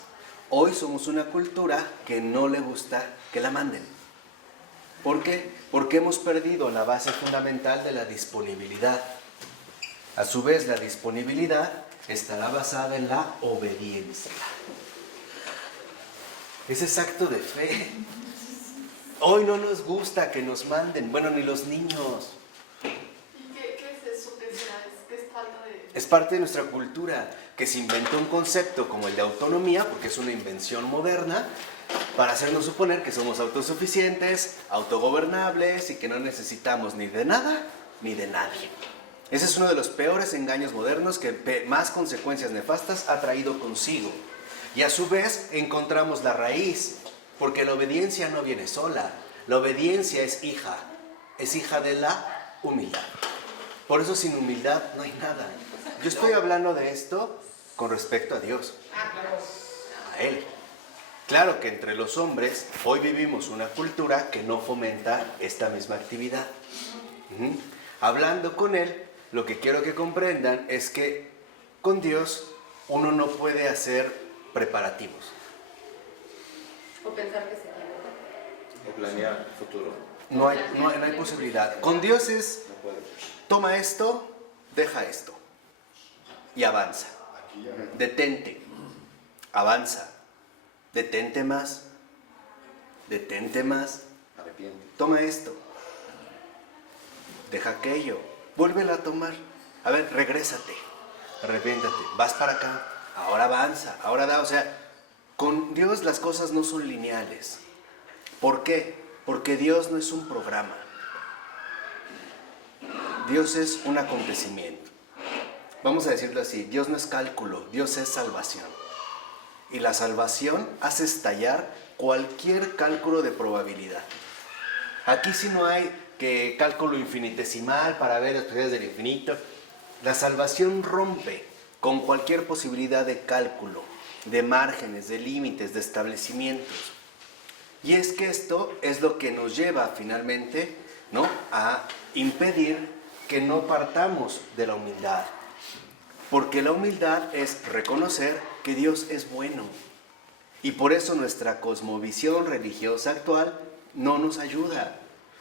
Hoy somos una cultura que no le gusta que la manden. ¿Por qué? Porque hemos perdido la base fundamental de la disponibilidad. A su vez, la disponibilidad estará basada en la obediencia. Ese es acto de fe. Hoy no nos gusta que nos manden, bueno, ni los niños. ¿Y qué es eso? ¿Qué será? ¿Qué es falta de...? Es parte de nuestra cultura, que se inventó un concepto como el de autonomía, porque es una invención moderna, para hacernos suponer que somos autosuficientes, autogobernables y que no necesitamos ni de nada ni de nadie. Ese es uno de los peores engaños modernos que más consecuencias nefastas ha traído consigo. Y a su vez encontramos la raíz, porque la obediencia no viene sola, la obediencia es hija de la humildad. Por eso sin humildad no hay nada. Yo estoy hablando de esto con respecto a Dios, a Él. Claro que entre los hombres hoy vivimos una cultura que no fomenta esta misma actividad. Hablando con Él, lo que quiero que comprendan es que con Dios uno no puede hacer preparativos. O pensar que se equivoca. O planear el futuro. No hay posibilidad. Con Dios es, No puede. toma esto, deja esto y avanza. Aquí ya. Detente, avanza, detente más, Arrepiente. toma esto, deja aquello, vuélvela a tomar. A ver, regrésate, arrepiéntate, vas para acá, ahora avanza, ahora da. O sea, con Dios las cosas no son lineales. ¿Por qué? Porque Dios no es un programa. Dios es un acontecimiento. Vamos a decirlo así, Dios no es cálculo, Dios es salvación. Y la salvación hace estallar cualquier cálculo de probabilidad. Aquí sí no hay que cálculo infinitesimal para ver las propiedades del infinito. La salvación rompe con cualquier posibilidad de cálculo, de márgenes, de límites, de establecimientos. Y es que esto es lo que nos lleva finalmente, ¿no?, a impedir que no partamos de la humildad. Porque la humildad es reconocer que Dios es bueno. Y por eso nuestra cosmovisión religiosa actual no nos ayuda.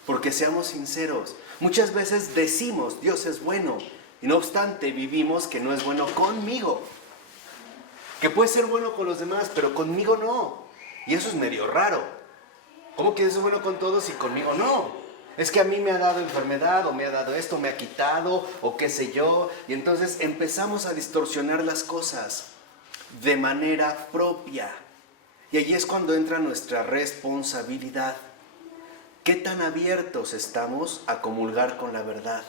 Porque seamos sinceros, muchas veces decimos Dios es bueno y no obstante vivimos que no es bueno conmigo. Que puede ser bueno con los demás, pero conmigo no. Y eso es medio raro. ¿Cómo que eso es bueno con todos y conmigo no? Es que a mí me ha dado enfermedad, o me ha dado esto, me ha quitado, o qué sé yo. Y entonces empezamos a distorsionar las cosas de manera propia. Y allí es cuando entra nuestra responsabilidad. ¿Qué tan abiertos estamos a comulgar con la verdad?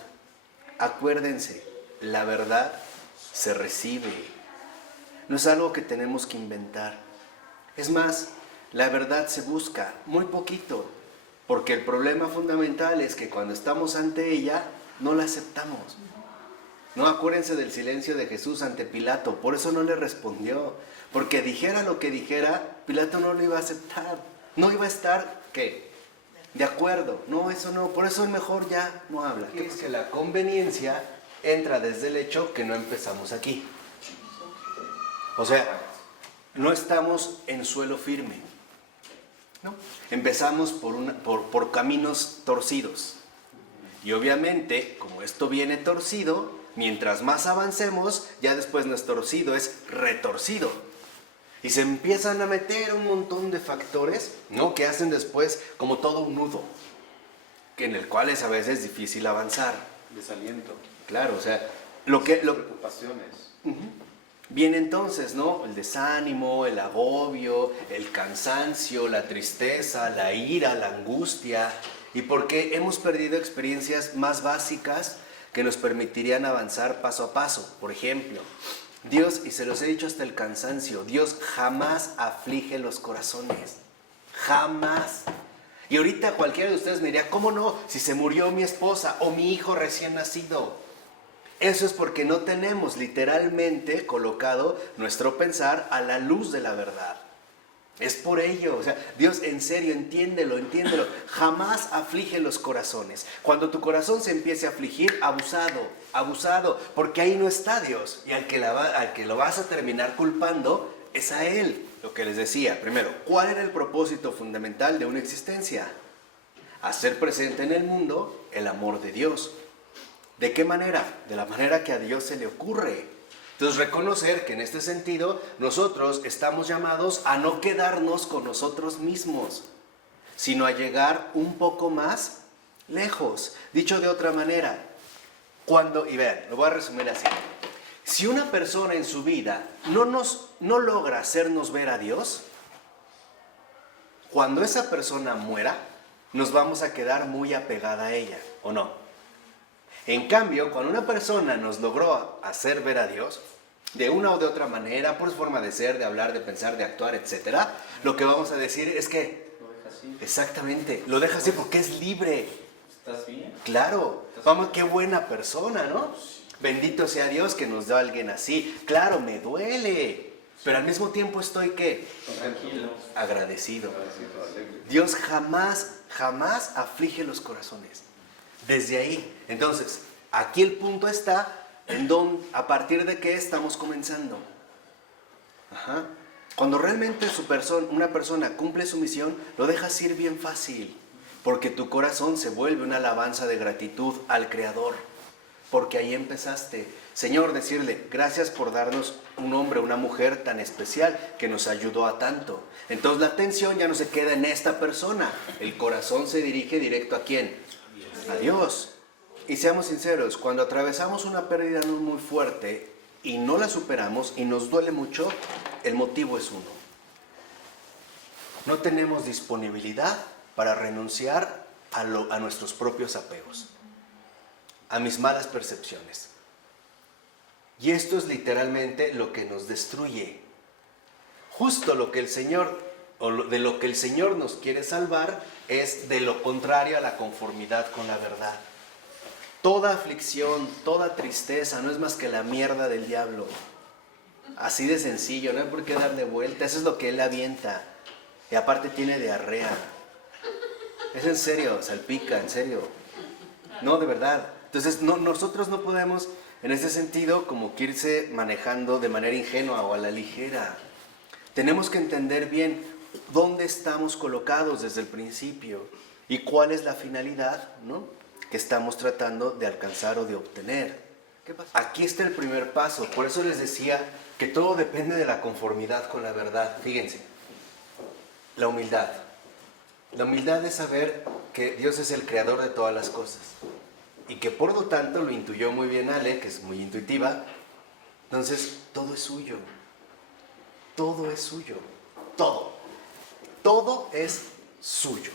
Acuérdense, la verdad se recibe. No es algo que tenemos que inventar. Es más, la verdad se busca muy poquito. Porque el problema fundamental es que cuando estamos ante ella, no la aceptamos. No, acuérdense del silencio de Jesús ante Pilato. Por eso no le respondió. Porque dijera lo que dijera, Pilato no lo iba a aceptar. No iba a estar, ¿qué? De acuerdo. No, eso no. Por eso es mejor ya no habla. ¿Qué es que la conveniencia entra desde el hecho que no empezamos aquí? O sea, no estamos en suelo firme. ¿No? Empezamos por caminos torcidos. Y obviamente, como esto viene torcido, mientras más avancemos, ya después no es torcido, es retorcido. Y se empiezan a meter un montón de factores, ¿no? Que hacen después como todo un nudo, en el cual es a veces difícil avanzar. Desaliento. Claro, o sea, Preocupaciones. viene entonces, ¿no? El desánimo, el agobio, el cansancio, la tristeza, la ira, la angustia. Y porque hemos perdido experiencias más básicas que nos permitirían avanzar paso a paso. Por ejemplo, Dios, y se los he dicho hasta el cansancio, Dios jamás aflige los corazones. Jamás. Y ahorita cualquiera de ustedes me diría, ¿cómo no? Si se murió mi esposa o mi hijo recién nacido. Eso es porque no tenemos literalmente colocado nuestro pensar a la luz de la verdad. Es por ello, o sea, Dios, en serio, entiéndelo, jamás aflige los corazones. Cuando tu corazón se empiece a afligir, abusado, porque ahí no está Dios. Y al que lo vas a terminar culpando es a Él. Lo que les decía, primero, ¿cuál era el propósito fundamental de una existencia? Hacer presente en el mundo el amor de Dios. ¿De qué manera? De la manera que a Dios se le ocurre. Entonces, reconocer que en este sentido nosotros estamos llamados a no quedarnos con nosotros mismos, sino a llegar un poco más lejos. Dicho de otra manera, y vean, lo voy a resumir así. Si una persona en su vida no logra hacernos ver a Dios, cuando esa persona muera, nos vamos a quedar muy apegada a ella, ¿o no? En cambio, cuando una persona nos logró hacer ver a Dios, de una o de otra manera, por su forma de ser, de hablar, de pensar, de actuar, etc., lo que vamos a decir es que, Lo deja así. exactamente, lo deja así porque es libre. ¿Estás bien? Claro, vamos, qué buena persona, ¿no? Bendito sea Dios que nos da a alguien así. Claro, me duele, pero al mismo tiempo estoy, ¿qué? Tranquilo. Agradecido. Alegre. Dios jamás aflige los corazones. Desde ahí. Entonces, aquí el punto está a partir de qué estamos comenzando. Ajá. Cuando realmente una persona cumple su misión, lo dejas ir bien fácil, porque tu corazón se vuelve una alabanza de gratitud al Creador, porque ahí empezaste. Señor, decirle, gracias por darnos un hombre, una mujer tan especial que nos ayudó a tanto. Entonces la atención ya no se queda en esta persona, el corazón se dirige directo ¿a quién? A Dios. Y seamos sinceros, cuando atravesamos una pérdida muy fuerte y no la superamos y nos duele mucho, el motivo es uno. No tenemos disponibilidad para renunciar a nuestros propios apegos, a mis malas percepciones. Y esto es literalmente lo que nos destruye. Justo lo que el Señor, de lo que el Señor nos quiere salvar, es de lo contrario a la conformidad con la verdad. Toda aflicción, toda tristeza no es más que la mierda del diablo. Así de sencillo, no hay por qué darle vuelta. Eso es lo que él avienta. Y aparte tiene diarrea. Es en serio, salpica, en serio. No, de verdad. Entonces nosotros no podemos, en ese sentido, como que irse manejando de manera ingenua o a la ligera. Tenemos que entender bien dónde estamos colocados desde el principio y cuál es la finalidad, ¿no?, que estamos tratando de alcanzar o de obtener. ¿Qué pasa? Aquí está el primer paso. Por eso les decía que todo depende de la conformidad con la verdad. Fíjense, la humildad. La humildad es saber que Dios es el creador de todas las cosas y que por lo tanto, lo intuyó muy bien Ale, que es muy intuitiva. Entonces, todo es suyo. Todo es suyo. Todo. Todo es suyo.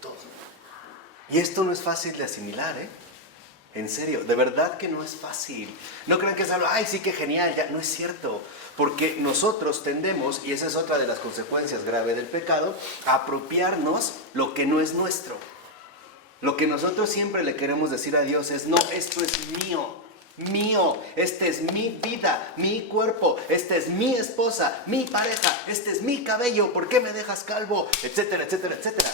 Todo. Y esto no es fácil de asimilar, ¿eh? En serio, de verdad que no es fácil. No crean que es algo, ay, sí, que genial, ya. No es cierto. Porque nosotros tendemos, y esa es otra de las consecuencias graves del pecado, a apropiarnos lo que no es nuestro. Lo que nosotros siempre le queremos decir a Dios es, no, esto es mío. mío, esta es mi vida, mi cuerpo, esta es mi esposa, mi pareja, este es mi cabello, ¿por qué me dejas calvo? Etcétera, etcétera, etcétera.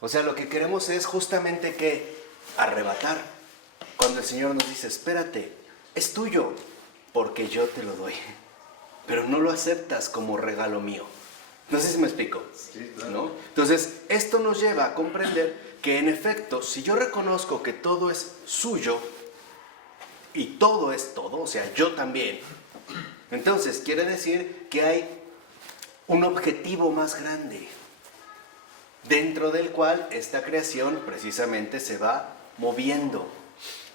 O sea, lo que queremos es justamente que arrebatar. Cuando el Señor nos dice, espérate, es tuyo, porque yo te lo doy. Pero no lo aceptas como regalo mío. No sé si me explico, Sí, claro. ¿no? Entonces, esto nos lleva a comprender que en efecto, si yo reconozco que todo es suyo, y todo es todo, o sea, yo también, entonces quiere decir que hay un objetivo más grande, dentro del cual esta creación precisamente se va moviendo.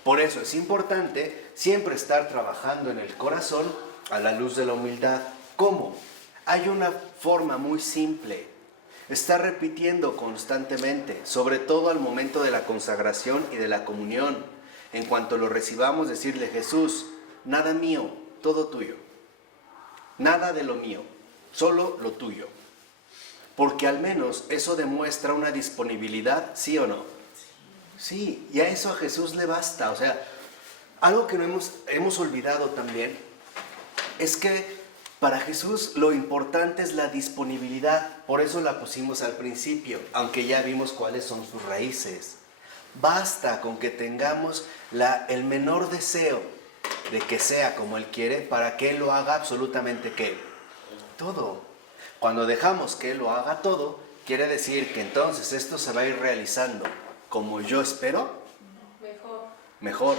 Por eso es importante siempre estar trabajando en el corazón a la luz de la humildad. ¿Cómo? Hay una forma muy simple. Estar repitiendo constantemente, sobre todo al momento de la consagración y de la comunión. En cuanto lo recibamos, decirle, Jesús, nada mío, todo tuyo. Nada de lo mío, solo lo tuyo. Porque al menos eso demuestra una disponibilidad, ¿sí o no? Sí, y a eso a Jesús le basta. O sea, algo que no hemos olvidado también es que para Jesús lo importante es la disponibilidad. Por eso la pusimos al principio, aunque ya vimos cuáles son sus raíces. Basta con que tengamos el menor deseo de que sea como Él quiere para que Él lo haga absolutamente ¿qué? Todo. Cuando dejamos que Él lo haga todo, quiere decir que entonces esto se va a ir realizando como yo espero, mejor,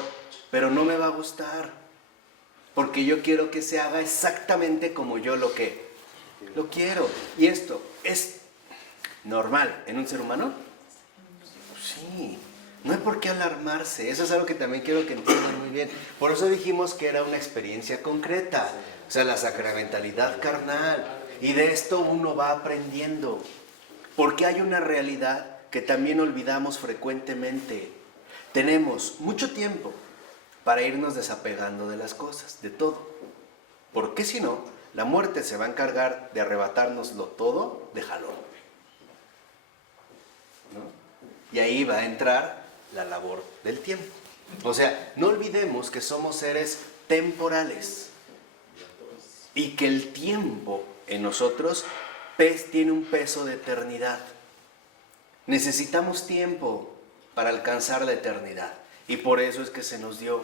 pero no me va a gustar, porque yo quiero que se haga exactamente como yo lo quiero. Y esto es normal en un ser humano. Sí, no hay por qué alarmarse. Eso es algo que también quiero que entiendan muy bien. Por eso dijimos que era una experiencia concreta, o sea, la sacramentalidad carnal. Y de esto uno va aprendiendo, porque hay una realidad que también olvidamos frecuentemente. Tenemos mucho tiempo para irnos desapegando de las cosas, de todo. Porque si no, la muerte se va a encargar de arrebatárnoslo todo de jalón, ¿no? Y ahí va a entrar la labor del tiempo. O sea, no olvidemos que somos seres temporales y que el tiempo en nosotros tiene un peso de eternidad. Necesitamos tiempo para alcanzar la eternidad y por eso es que se nos dio.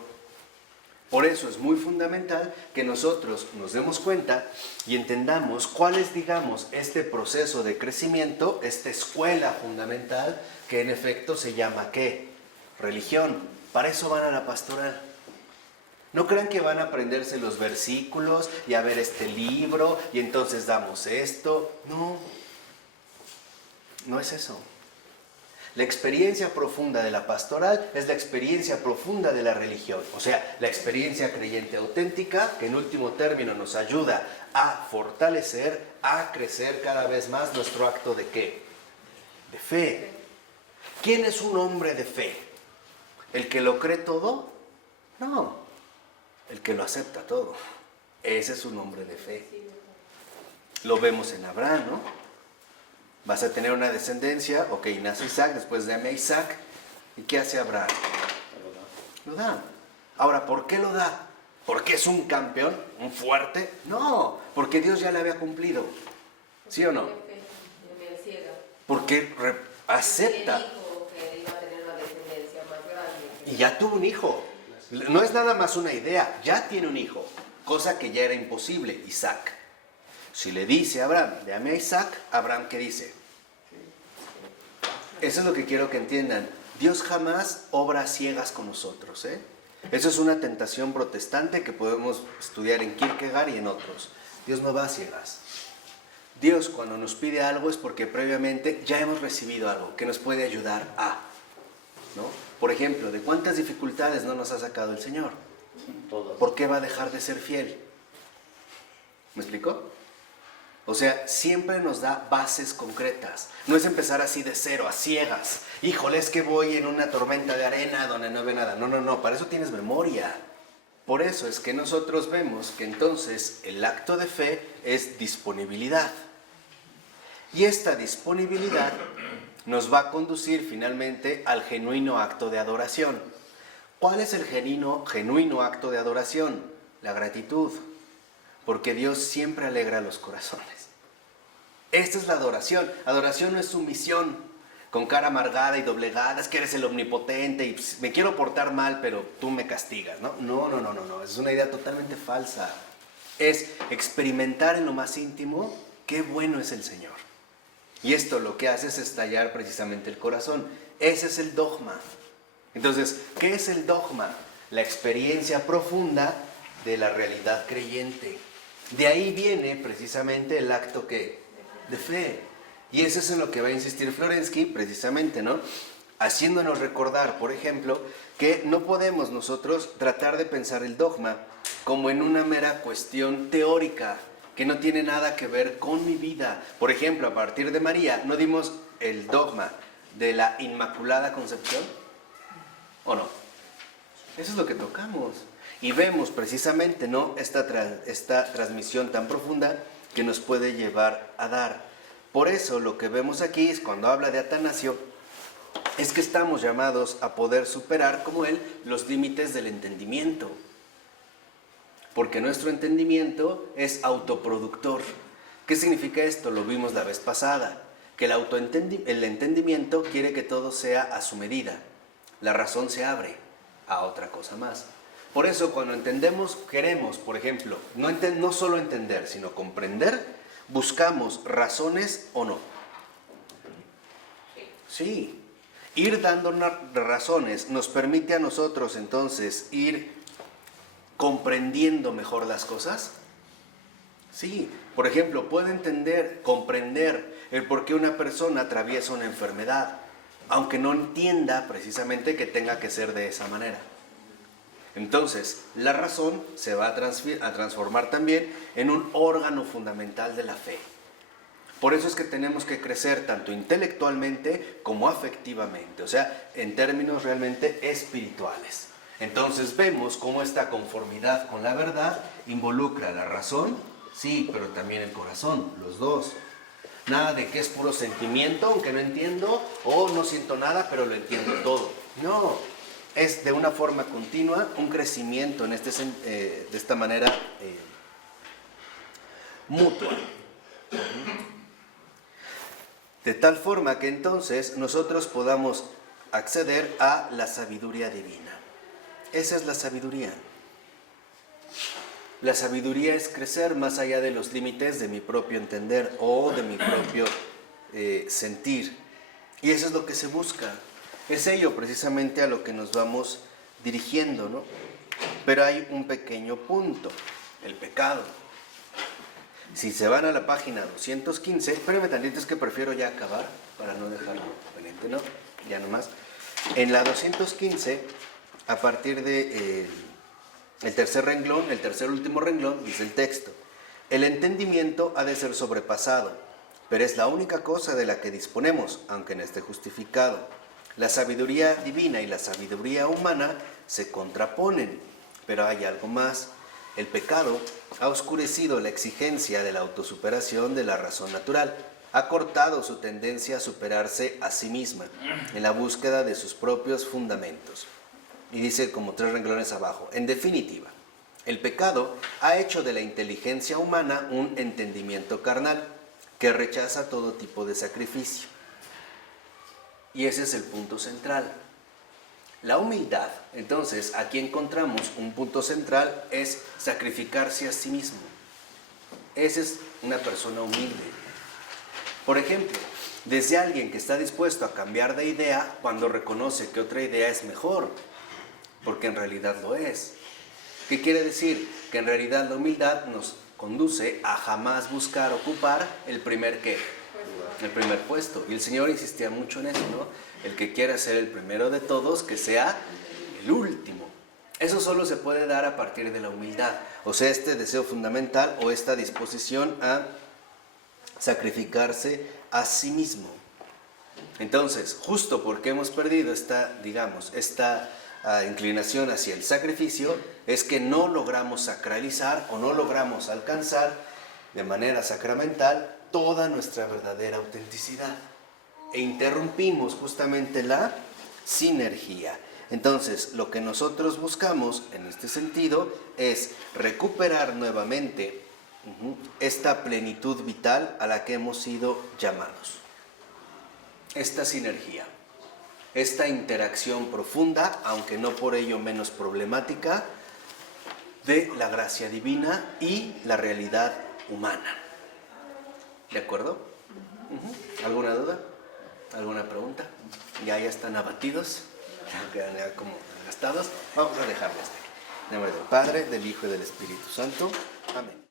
Por eso es muy fundamental que nosotros nos demos cuenta y entendamos cuál es, digamos, este proceso de crecimiento, esta escuela fundamental que en efecto se llama ¿qué? Religión. Para eso van a la pastoral. No crean que van a aprenderse los versículos y a ver este libro y entonces damos esto. No, no es eso. La experiencia profunda de la pastoral es la experiencia profunda de la religión. O sea, la experiencia creyente auténtica que en último término nos ayuda a fortalecer, a crecer cada vez más nuestro acto de ¿qué? De fe. ¿Quién es un hombre de fe? ¿El que lo cree todo? No, el que lo acepta todo. Ese es un hombre de fe. Lo vemos en Abraham, ¿no? Vas a tener una descendencia, ok, nace Isaac, después dame a Isaac. ¿Y qué hace Abraham? Lo da. Ahora, ¿por qué lo da? ¿Porque es un campeón? ¿Un fuerte? No, porque Dios ya le había cumplido. ¿Sí o no? Porque acepta. Y ya tuvo un hijo. No es nada más una idea, ya tiene un hijo. Cosa que ya era imposible, Isaac. Si le dice a Abraham, dame a Isaac, Abraham, ¿qué dice? Eso es lo que quiero que entiendan. Dios jamás obra a ciegas con nosotros, ¿eh? Eso es una tentación protestante que podemos estudiar en Kierkegaard y en otros. Dios no va a ciegas. Dios cuando nos pide algo es porque previamente ya hemos recibido algo que nos puede ayudar a, ¿no? Por ejemplo, ¿de cuántas dificultades no nos ha sacado el Señor? Todas. ¿Por qué va a dejar de ser fiel? ¿Me explicó? O sea, siempre nos da bases concretas. No es empezar así de cero, a ciegas. Híjole, es que voy en una tormenta de arena donde no ve nada. No, para eso tienes memoria. Por eso es que nosotros vemos que entonces el acto de fe es disponibilidad. Y esta disponibilidad nos va a conducir finalmente al genuino acto de adoración. ¿Cuál es el genuino acto de adoración? La gratitud, porque Dios siempre alegra los corazones. Esta es la adoración. Adoración no es sumisión, con cara amargada y doblegada, es que eres el omnipotente y me quiero portar mal, pero tú me castigas, ¿no? No, es una idea totalmente falsa. Es experimentar en lo más íntimo qué bueno es el Señor. Y esto lo que hace es estallar precisamente el corazón. Ese es el dogma. Entonces, ¿qué es el dogma? La experiencia profunda de la realidad creyente. De ahí viene precisamente el acto de fe. Y eso es en lo que va a insistir Florensky precisamente, ¿no? Haciéndonos recordar, por ejemplo, que no podemos nosotros tratar de pensar el dogma como en una mera cuestión teórica, que no tiene nada que ver con mi vida. Por ejemplo, a partir de María, ¿no dimos el dogma de la Inmaculada Concepción? ¿O no? Eso es lo que tocamos. Y vemos precisamente, ¿no?, esta transmisión tan profunda que nos puede llevar a dar. Por eso lo que vemos aquí es cuando habla de Atanasio, es que estamos llamados a poder superar, como él, los límites del entendimiento. Porque nuestro entendimiento es autoproductor. ¿Qué significa esto? Lo vimos la vez pasada, que el entendimiento quiere que todo sea a su medida. La razón se abre a otra cosa más. Por eso cuando entendemos, queremos, por ejemplo, no solo entender, sino comprender, buscamos razones o no. Sí. Ir dando razones nos permite a nosotros entonces ir comprendiendo mejor las cosas. Sí. Por ejemplo, puedo comprender el por qué una persona atraviesa una enfermedad, aunque no entienda precisamente que tenga que ser de esa manera. Entonces, la razón se va a transformar también en un órgano fundamental de la fe. Por eso es que tenemos que crecer tanto intelectualmente como afectivamente, o sea, en términos realmente espirituales. Entonces vemos cómo esta conformidad con la verdad involucra la razón, sí, pero también el corazón, los dos. Nada de que es puro sentimiento, aunque no entiendo, o no siento nada, pero lo entiendo todo. No, es de una forma continua un crecimiento de esta manera mutua. De tal forma que entonces nosotros podamos acceder a la sabiduría divina. Esa es la sabiduría. La sabiduría es crecer más allá de los límites de mi propio entender o de mi propio sentir. Y eso es lo que se busca. Es ello precisamente a lo que nos vamos dirigiendo, ¿no? Pero hay un pequeño punto, el pecado. Si se van a la página 215, espérenme tantito, es que prefiero ya acabar para no dejarlo pendiente, ¿no? Ya nomás. En la 215, a partir de el tercer renglón, el tercer último renglón, dice el texto: el entendimiento ha de ser sobrepasado, pero es la única cosa de la que disponemos, aunque no esté justificado. La sabiduría divina y la sabiduría humana se contraponen, pero hay algo más. El pecado ha oscurecido la exigencia de la autosuperación de la razón natural, ha cortado su tendencia a superarse a sí misma en la búsqueda de sus propios fundamentos. Y dice como 3 renglones abajo: en definitiva, el pecado ha hecho de la inteligencia humana un entendimiento carnal que rechaza todo tipo de sacrificio. Y ese es el punto central. La humildad, entonces, aquí encontramos un punto central, es sacrificarse a sí mismo. Esa es una persona humilde. Por ejemplo, desde alguien que está dispuesto a cambiar de idea cuando reconoce que otra idea es mejor, porque en realidad lo es. ¿Qué quiere decir? Que en realidad la humildad nos conduce a jamás buscar ocupar el primer ¿qué? El primer puesto. Y el Señor insistía mucho en eso, ¿no? El que quiera ser el primero de todos, que sea el último. Eso solo se puede dar a partir de la humildad. O sea, este deseo fundamental o esta disposición a sacrificarse a sí mismo. Entonces, justo porque hemos perdido esta inclinación hacia el sacrificio, es que no logramos sacralizar o no logramos alcanzar de manera sacramental toda nuestra verdadera autenticidad. E interrumpimos justamente la sinergia. Entonces, lo que nosotros buscamos en este sentido es recuperar nuevamente esta plenitud vital a la que hemos sido llamados. Esta sinergia, esta interacción profunda, aunque no por ello menos problemática, de la gracia divina y la realidad humana. ¿De acuerdo? ¿Alguna duda? ¿Alguna pregunta? Ya están abatidos, quedan ya como gastados. Vamos a dejarles. En nombre del Padre, del Hijo y del Espíritu Santo. Amén.